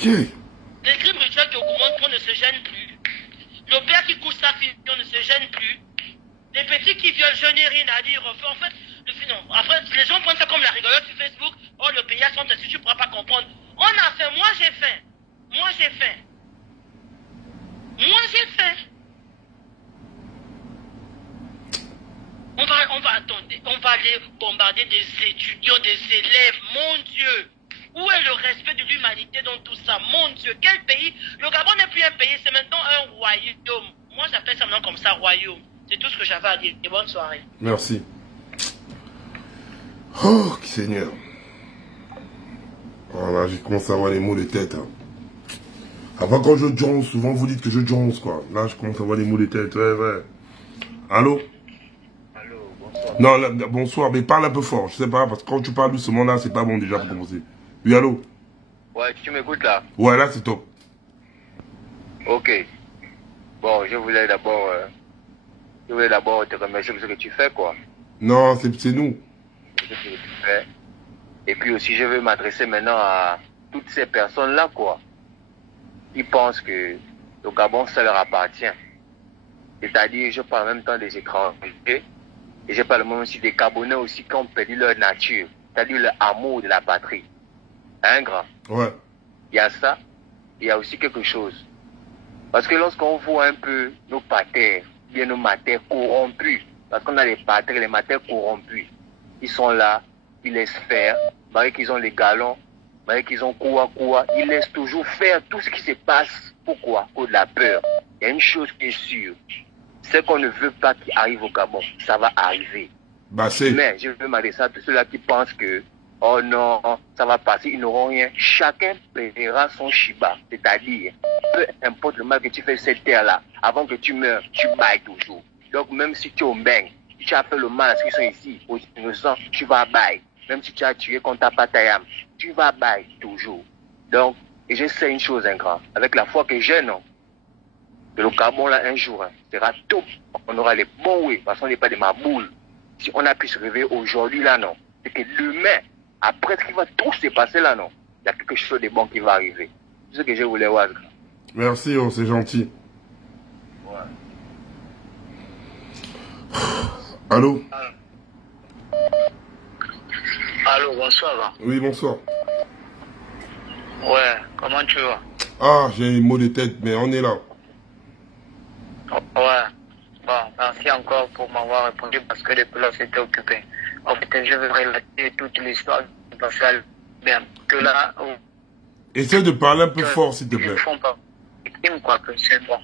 Les crimes rituels qui augmentent, on ne se gêne plus. Le père qui couche sa fille, on ne se gêne plus. Les petits qui violent, je n'ai rien à dire. En fait, non. Après, les gens prennent ça comme la rigolote sur Facebook. Oh, le pays a son dessus, tu ne pourras pas comprendre. On a fait, moi j'ai fait. Moi j'ai fait. On va aller bombarder des étudiants, des élèves. Mon Dieu. Où est le respect de l'humanité dans tout ça? Mon Dieu, quel pays? Le Gabon n'est plus un pays, c'est maintenant un royaume. Moi, j'appelle ça maintenant comme ça, royaume. C'est tout ce que j'avais à dire. Et bonne soirée. Merci. Oh, Seigneur. Voilà, j'ai commencé à avoir les mots de tête. Hein. Avant, quand je jonce, souvent vous dites que je jonce, quoi. Là, je commence à avoir les mots de tête. Ouais. Allô? Allô, bonsoir. Non, là, bonsoir, mais parle un peu fort. Je sais pas, parce que quand tu parles doucement, là, c'est pas bon déjà pour commencer. Oui, allô? Ouais, tu m'écoutes là? Ouais, là, c'est top. Ok. Bon, je voulais d'abord te remercier pour ce que tu fais, quoi. Non, c'est nous. Ce que tu fais. Et puis aussi, je veux m'adresser maintenant à toutes ces personnes-là, quoi. Qui pensent que le Gabon, ça leur appartient. C'est-à-dire, je parle en même temps des étrangers. Et je parle même aussi des Gabonais aussi qui ont perdu leur nature. C'est-à-dire le amour de la patrie. Hein, grand? Ouais. Il y a ça. Il y a aussi quelque chose. Parce que lorsqu'on voit un peu nos patères, bien nos matères corrompus, parce qu'on a les patères et les matères corrompus, ils sont là, ils laissent faire, malgré qu'ils ont les galons, malgré qu'ils ont quoi, ils laissent toujours faire tout ce qui se passe. Pourquoi? Pour de la peur. Il y a une chose qui est sûre, c'est qu'on ne veut pas qu'il arrive au Gabon. Ça va arriver. Bah, mais je veux m'adresser à tous ceux-là qui pensent que oh non, ça va passer, ils n'auront rien. Chacun paiera son Shiba. C'est-à-dire, peu importe le mal que tu fais cette terre-là, avant que tu meurs, tu bailles toujours. Donc même si tu es au Mbeng, si tu as fait le mal à ceux qui sont ici, aux innocents, tu vas bailler. Même si tu as tué contre ta patayam, tu vas bailler toujours. Donc, et je sais une chose, un grand, avec la foi que j'ai, non, que le Gabon là un jour sera top. On aura les bons oui, parce qu'on n'est pas des maboules. Si on a pu se réveiller aujourd'hui là, non, c'est que demain, après ce qui va tout se passer là, non, il y a quelque chose de bon qui va arriver. C'est ce que je voulais voir. Merci, oh, c'est gentil. Ouais. Allô? Allô, bonsoir. Oui, bonsoir. Ouais, comment tu vas? Ah, j'ai un mot de tête, mais on est là. Ouais. Bon, merci encore pour m'avoir répondu parce que depuis là, c'était occupé. En fait, je vais relater toute l'histoire du passage. Bien, que là... Essaye de parler un peu fort, s'il te plaît. Ils ne font pas victime, quoi, que c'est bon.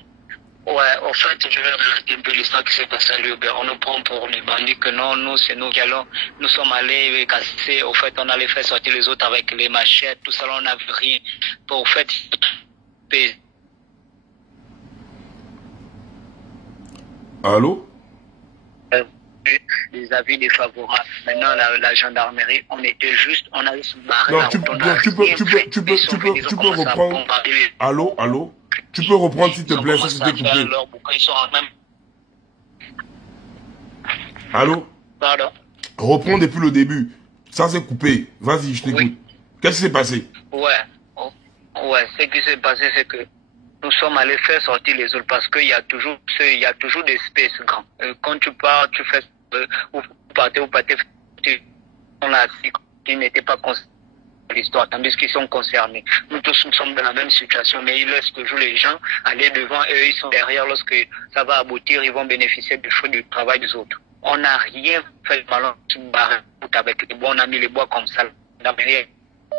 Ouais, en fait, je vais relater un peu l'histoire qui s'est passée à l'Uber. On nous prend pour les bandits, que non, nous, c'est nous qui allons, nous sommes allés casser. Au fait, on allait faire sortir les autres avec les machettes, tout ça, on n'avait rien. Au fait, Allô? des avis défavorables. Maintenant, la gendarmerie, on était juste, on allait se barrer. Non, tu peux reprendre. Allô, allô? Tu peux reprendre, s'il te plaît, ça c'était coupé. Allô? Pardon? Reprends depuis le début. Ça c'est coupé. Vas-y, je t'écoute. Oui. Qu'est-ce qui s'est passé? Ouais, ce qui s'est passé, c'est que nous sommes allés faire sortir les autres parce qu'il y a toujours des spaces grands. Quand tu pars, tu fais, vous partez, on a assis qui n'étaient pas concernés par l'histoire, tandis qu'ils sont concernés. Nous tous nous sommes dans la même situation, mais ils laissent toujours les gens aller devant eux, ils sont derrière. Lorsque ça va aboutir, ils vont bénéficier du fruit du travail des autres. On n'a rien fait de mal, on barre avec les bois, on a mis les bois comme ça. On n'a rien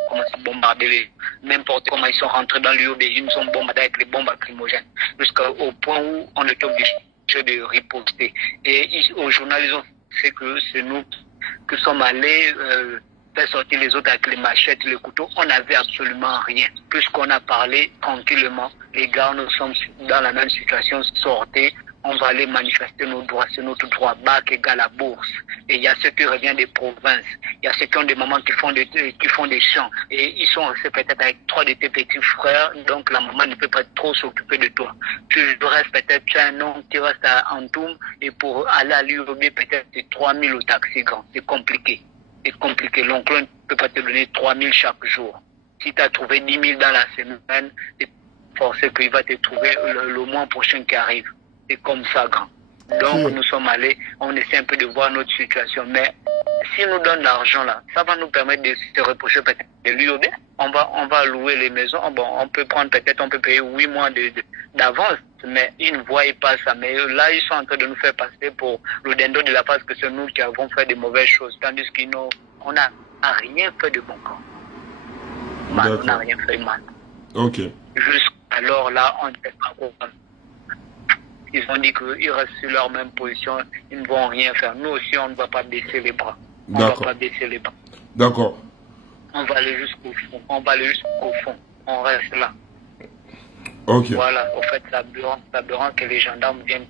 commencé à bombarder n'importe comment ils sont rentrés dans l'UOB, ils nous ont bombardé avec les bombes lacrymogènes jusqu'au point où on était obligé de riposter. Et au journal, ils ont fait que c'est nous qui sommes allés faire sortir les autres avec les machettes, les couteaux. On n'avait absolument rien. Puisqu'on a parlé tranquillement, les gars, nous sommes dans la même situation, sortez. On va aller manifester nos droits, c'est notre droit, bac égale à bourse. Et il y a ceux qui reviennent des provinces, il y a ceux qui ont des mamans qui font des champs. Et ils sont restés peut-être avec 3 de tes petits frères, donc la maman ne peut pas trop s'occuper de toi. Tu restes peut-être, tu as un nom qui reste à Antoum, et pour aller à l'UOB, peut-être c'est 3000 au taxi grand. C'est compliqué. C'est compliqué. L'oncle ne peut pas te donner 3000 chaque jour. Si tu as trouvé 10 000 dans la semaine, c'est forcé qu'il va te trouver le mois prochain qui arrive. C'est comme ça, grand. Donc, nous sommes allés, on essaie un peu de voir notre situation. Mais si nous donnent l'argent, là, ça va nous permettre de se reprocher peut-être de l'UOB. On va louer les maisons. Bon, on peut prendre peut-être, on peut payer 8 mois d'avance. Mais ils ne voient pas ça. Mais là, ils sont en train de nous faire passer pour le dindon de la face que c'est nous qui avons fait de mauvaises choses. Tandis qu'on n'a rien fait de bon, grand. On n'a rien fait mal. Ok. Jusqu'alors, là, on ne sait pas quoi. Ils ont dit qu'ils restent sur leur même position, ils ne vont rien faire. Nous aussi, on ne va pas baisser les bras. On ne va pas baisser les bras. D'accord. On va aller jusqu'au fond. On reste là. Ok. Voilà, au fait, c'est aberrant que les gendarmes viennent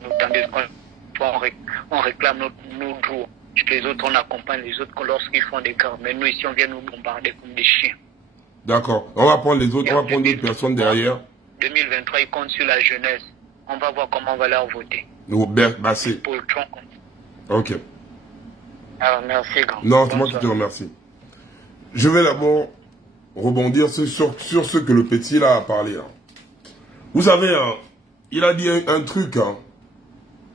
nous tendre. On réclame nos droits. Les autres, on accompagne les autres lorsqu'ils font des cas. Mais nous, ici, on vient nous bombarder comme des chiens. D'accord. On va prendre les autres, on va prendre d'autres personnes derrière. 2023, ils comptent sur la jeunesse. On va voir comment on va leur voter. Bah c'est. Ok. Alors, merci, grand. Non, c'est moi qui te remercie. Je vais d'abord rebondir sur ce que le petit là a parlé. Hein. Vous savez, hein, il a dit un truc. Hein.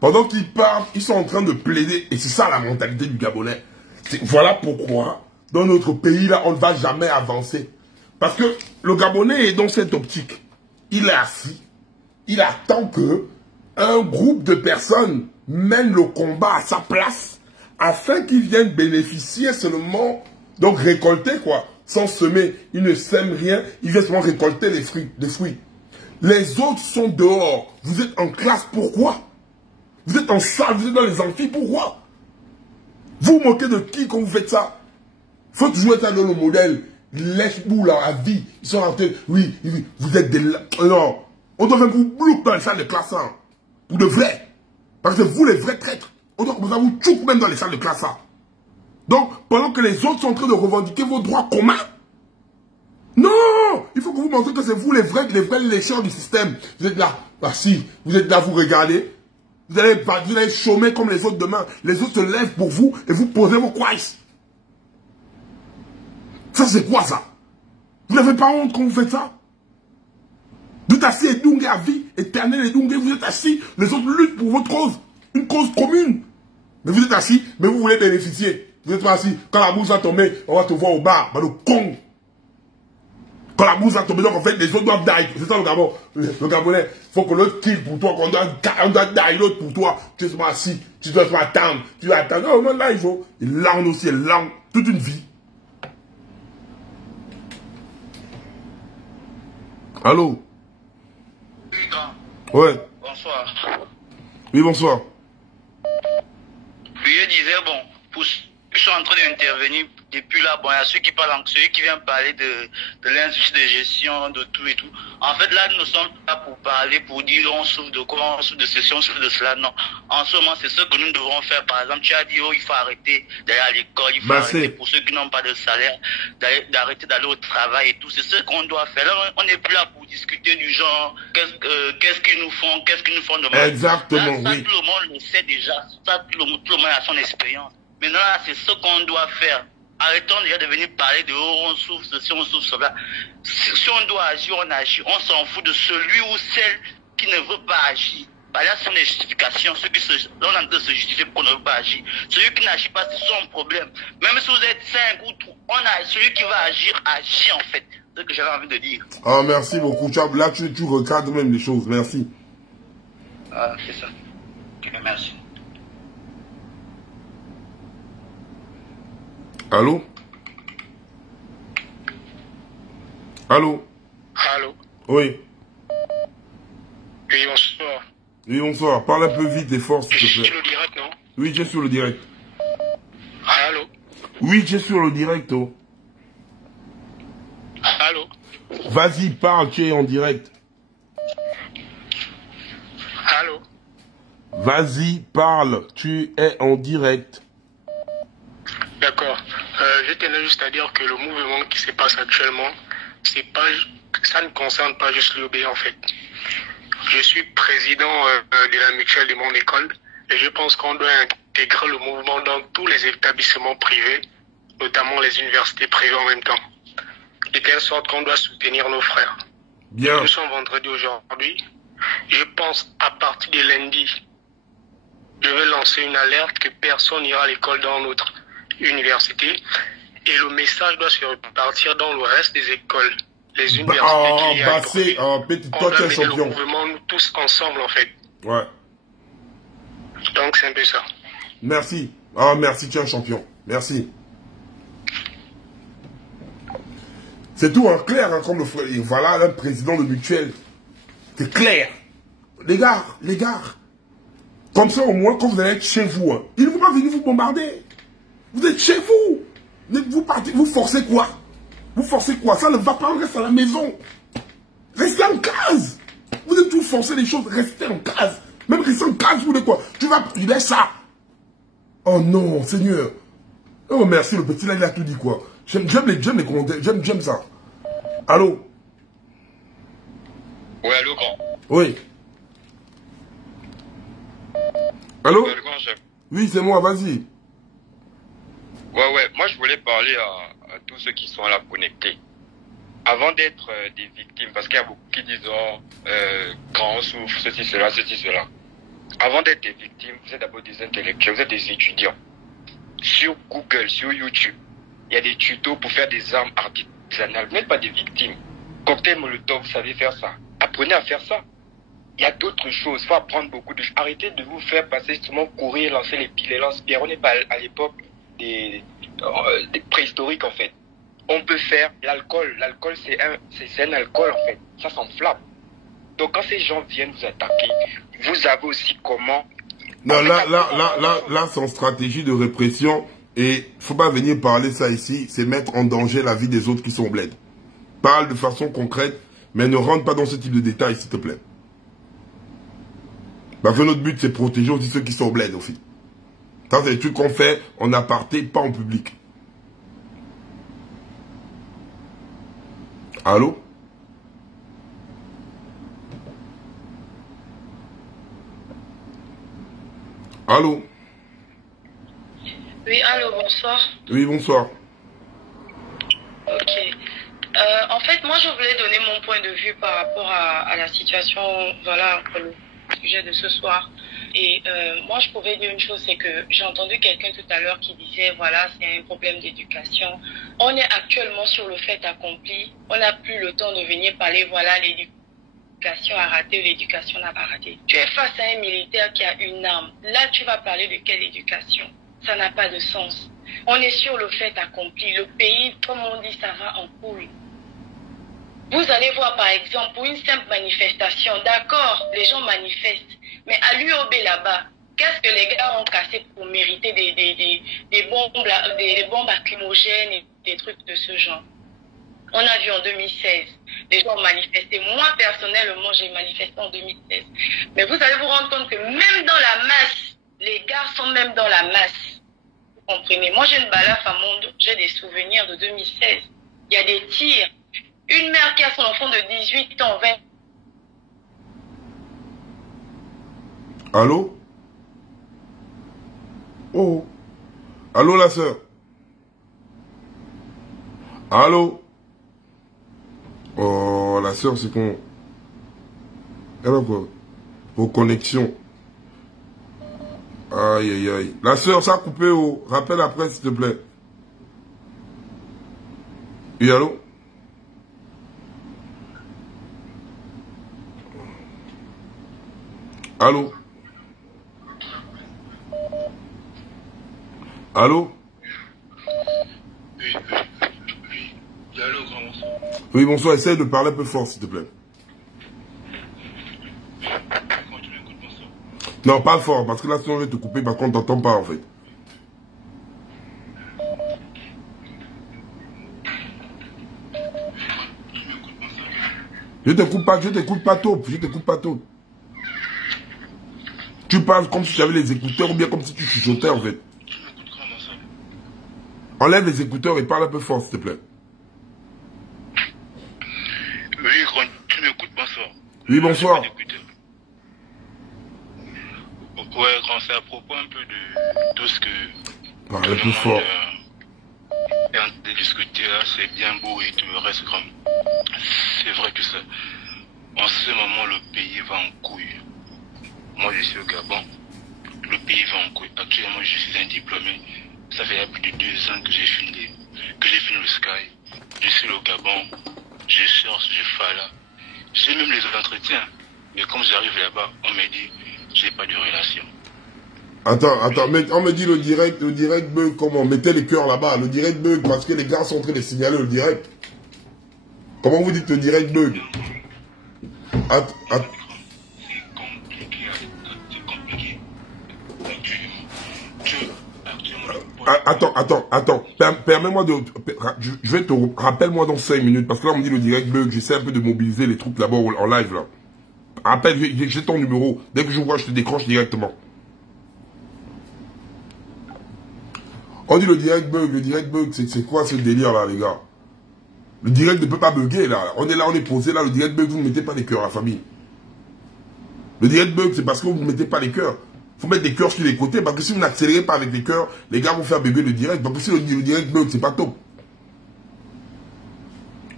Pendant qu'ils parlent, ils sont en train de plaider. Et c'est ça la mentalité du Gabonais. Voilà pourquoi, dans notre pays là, on ne va jamais avancer. Parce que le Gabonais est dans cette optique. Il est assis. Il attend que un groupe de personnes mène le combat à sa place afin qu'ils viennent bénéficier seulement, donc récolter quoi, sans semer. Ils ne sèment rien, ils viennent seulement récolter les fruits. Les autres sont dehors. Vous êtes en classe, pourquoi? Vous êtes en salle, vous êtes dans les amphis, pourquoi? Vous moquez de qui quand vous faites ça? faut toujours être dans le modèle. Lèche-boule à vie. Ils sont rentrés. Oui, vous êtes des... Non. On doit faire vous bloquer dans les salles de classe. Hein. Pour de vrai. Parce que vous, les vrais traîtres, on doit commencer à vous tchouper même dans les salles de classe. Hein. Donc, pendant que les autres sont en train de revendiquer vos droits communs, non, il faut que vous montrez que c'est vous les vrais lécheurs du système. Vous êtes là, ah si, vous êtes là, vous regardez. Vous allez chômer comme les autres demain. Les autres se lèvent pour vous et vous posez vos quays. Ça c'est quoi ça? Vous n'avez pas honte quand vous faites ça? Vous êtes assis et dungué à vie, éternel et dungué, vous êtes assis, les autres luttent pour votre cause, une cause commune. Mais vous êtes assis, mais vous voulez bénéficier. Vous êtes pas assis, quand la bourse va tomber, on va te voir au bar, bah le con. Quand la bourse va tomber, donc en fait, les autres doivent die. C'est ça le Gabon. Le Gabonais, il faut que l'autre kill pour toi, qu'on doit die l'autre pour toi. Tu es pas assis, tu dois attendre, tu dois attendre. Non, non, là, il faut. Il langue aussi, il langue toute une vie. Allô? Oui, grand. Ouais. Bonsoir. Oui, bonsoir. Puis je disais, bon, pour ceux qui sont en train d'intervenir depuis là, bon, il y a ceux qui parlent, celui qui vient parler de l'institut de gestion, de tout et tout. En fait, là, nous sommes là pour parler, pour dire on souffre de quoi, on souffre de ceci, on souffre de cela. Non. En ce moment, c'est ce que nous devrons faire. Par exemple, tu as dit, oh, il faut arrêter d'aller à l'école, il faut arrêter pour ceux qui n'ont pas de salaire, d'arrêter d'aller au travail et tout. C'est ce qu'on doit faire. Là, on n'est plus là pour discuter du genre, qu'est-ce qu'ils nous font de mal. Exactement, là, ça, oui. tout le monde le sait déjà. Ça, tout le monde a son expérience. Maintenant, là, c'est ce qu'on doit faire. Arrêtons déjà de venir parler de oh, on souffre ceci, on souffre cela. Si on doit agir, on agit. On s'en fout de celui ou celle qui ne veut pas agir. Bah là, ce sont des justifications. Ceux qui on est en train de se justifier pour qu'on ne veut pas agir. Celui qui n'agit pas, c'est son problème. Même si vous êtes 5 ou 3, celui qui va agir, agit en fait. C'est ce que j'avais envie de dire. Ah, merci beaucoup. Là, tu recadres même les choses. Merci. Ah, c'est ça. Merci. Allô? Allô? Allô? Oui. Oui, bonsoir. Oui, bonsoir. Parle un peu vite et fort, s'il Je te suis plaît. sur le direct, non? Oui, tu es sur le direct. Allô? Oui, tu es sur le direct, oh. Allô? Vas-y, parle, tu es en direct. Allô? Vas-y, parle, tu es en direct. D'accord. Je tenais juste à dire que le mouvement qui se passe actuellement, ça ne concerne pas juste l'UOB en fait. Je suis président de la mutuelle de mon école et je pense qu'on doit intégrer le mouvement dans tous les établissements privés, notamment les universités privées en même temps. De telle sorte qu'on doit soutenir nos frères. Bien. Nous sommes vendredi aujourd'hui. Je pense à partir de lundi, je vais lancer une alerte que personne n'ira à l'école dans notre université et le message doit se repartir dans le reste des écoles, les universités toi tu es champion. Le mouvement, nous tous ensemble en fait. Ouais. Donc c'est un peu ça. Merci. Ah merci, tu es un champion. Merci. C'est tout en clair, hein, comme le frère. Voilà un président de mutuelle. C'est clair. Les gars. Comme ça au moins quand vous allez être chez vous, hein, ils ne vont pas venir vous bombarder. Vous êtes chez vous. Vous partez, vous forcez quoi? Vous forcez quoi? Ça ne va pas, on reste à la maison. Restez en case. Vous êtes tous forcés les choses, restez en case. Même rester en case, vous voulez quoi? Tu laisses ça. Oh non, Seigneur. Oh merci, le petit là, il a tout dit quoi. J'aime les commentaires, j'aime ça. Allô? Ouais, allô, grand. Oui. Allô? Ouais, le grand chef. Oui, c'est moi, vas-y. Ouais, moi je voulais parler à tous ceux qui sont là connectés. Avant d'être des victimes, parce qu'il y a beaucoup qui disent quand on souffre, ceci, cela. Avant d'être des victimes, vous êtes d'abord des intellectuels, vous êtes des étudiants. Sur Google, sur YouTube, il y a des tutos pour faire des armes artisanales. Vous n'êtes pas des victimes. Cocktail Molotov, vous savez faire ça. Apprenez à faire ça. Il y a d'autres choses, il faut apprendre beaucoup de choses. Arrêtez de vous faire passer justement courir, lancer les lance-pierres. On n'est pas à l'époque des préhistoriques en fait. On peut faire l'alcool. L'alcool c'est un alcool en fait. Ça s'enflamme. Donc quand ces gens viennent vous attaquer, vous avez aussi comment... Non, là, son stratégie de répression, Et il ne faut pas venir parler ça ici, c'est mettre en danger la vie des autres qui sont au bled. Parle de façon concrète, mais ne rentre pas dans ce type de détails, s'il te plaît. Parce que notre but, c'est protéger aussi ceux qui sont au bled, aussi. Ça, c'est des trucs qu'on fait en aparté, pas en public. Allô? Allô? Oui, allô, bonsoir. Oui, bonsoir. Ok. En fait, moi, je voulais donner mon point de vue par rapport à la situation, voilà, pour le sujet de ce soir. Et moi, je pouvais dire une chose, c'est que j'ai entendu quelqu'un tout à l'heure qui disait, voilà, c'est un problème d'éducation. On est actuellement sur le fait accompli. On n'a plus le temps de venir parler, voilà, l'éducation a raté ou l'éducation n'a pas raté. Tu es face à un militaire qui a une arme. Là, tu vas parler de quelle éducation? Ça n'a pas de sens. On est sur le fait accompli. Le pays, comme on dit, ça va en couille. Vous allez voir, par exemple, pour une simple manifestation, d'accord, les gens manifestent, mais à l'UOB là-bas, qu'est-ce que les gars ont cassé pour mériter des bombes lacrymogènes et des trucs de ce genre? On a vu en 2016, les gens ont manifesté. Moi, personnellement, j'ai manifesté en 2016. Mais vous allez vous rendre compte que même dans la masse, les gars sont même dans la masse. Vous comprenez? Moi, j'ai une balafre à Mondo, j'ai des souvenirs de 2016. Il y a des tirs. Une mère qui a son enfant de 18 ans, 20... Allô? Oh. Allô, la sœur? Allô? Oh, la sœur, c'est qu'on... Alors quoi? Vos connexions. Aïe, aïe, aïe. La sœur, ça a coupé, oh. Rappelle après, s'il te plaît. Oui, allô? Allô? Allô? Oui, allô, grand bonsoir. Oui, bonsoir. Essaye de parler un peu fort, s'il te plaît. Quand tu m'écoutes, bonsoir. Non, pas fort, parce que là, sinon, je vais te couper, parce qu'on ne t'entend pas, en fait. Je t'écoute pas tôt, je t'écoute pas tôt. Tu parles comme si tu avais les écouteurs ou bien comme si tu chuchotais, en fait. Enlève les écouteurs et parle un peu fort, s'il te plaît. Oui, quand tu m'écoutes, bonsoir. Oui, bonsoir. Ouais, quand c'est à propos un peu de tout ce que... Parle un peu fort. Et en train de discuter là, c'est bien beau et tout le reste comme... C'est vrai que ça... En ce moment, le pays va en couille. Moi, je suis au Gabon. Le pays va en couille. Actuellement, je suis un diplômé. Ça fait plus de 2 ans que j'ai fini le Sky. Je suis au Gabon. Je cherche, je fais là. J'ai même les entretiens. Mais comme j'arrive là-bas, on me dit, j'ai pas de relation. Attends, mais on me dit le direct bug, comment? Mettez les cœurs là-bas. Le direct bug, parce que les gars sont en train de signaler le direct. Comment vous dites le direct bug? Attends. Permets-moi de... Je vais te... Rappelle-moi dans 5 minutes, parce que là, on me dit le direct bug. J'essaie un peu de mobiliser les troupes là-bas en live, là. Rappelle, j'ai ton numéro. Dès que je vois, je te décroche directement. On dit le direct bug, c'est quoi ce délire, là, les gars? Le direct ne peut pas bugger, là. On est posé, là. Le direct bug, vous ne mettez pas les cœurs à la famille. Le direct bug, c'est parce que vous ne mettez pas les cœurs. Il faut mettre des cœurs sur les côtés, parce que si vous n'accélérez pas avec les cœurs, les gars vont faire bugger le direct. Donc si le direct bug, c'est pas top.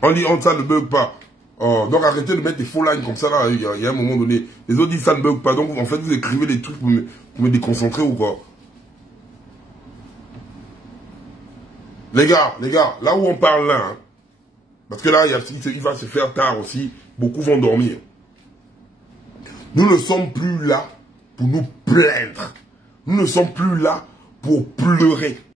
On dit, ça ne bug pas. Oh, donc arrêtez de mettre des faux lines comme ça, là. Il y a un moment donné. Les autres disent, ça ne bug pas. Donc en fait, vous écrivez des trucs pour me déconcentrer ou quoi. Les gars, là où on parle là, hein, parce que là, il va se faire tard aussi, beaucoup vont dormir. Nous ne sommes plus là pour nous plaindre. Nous ne sommes plus là pour pleurer.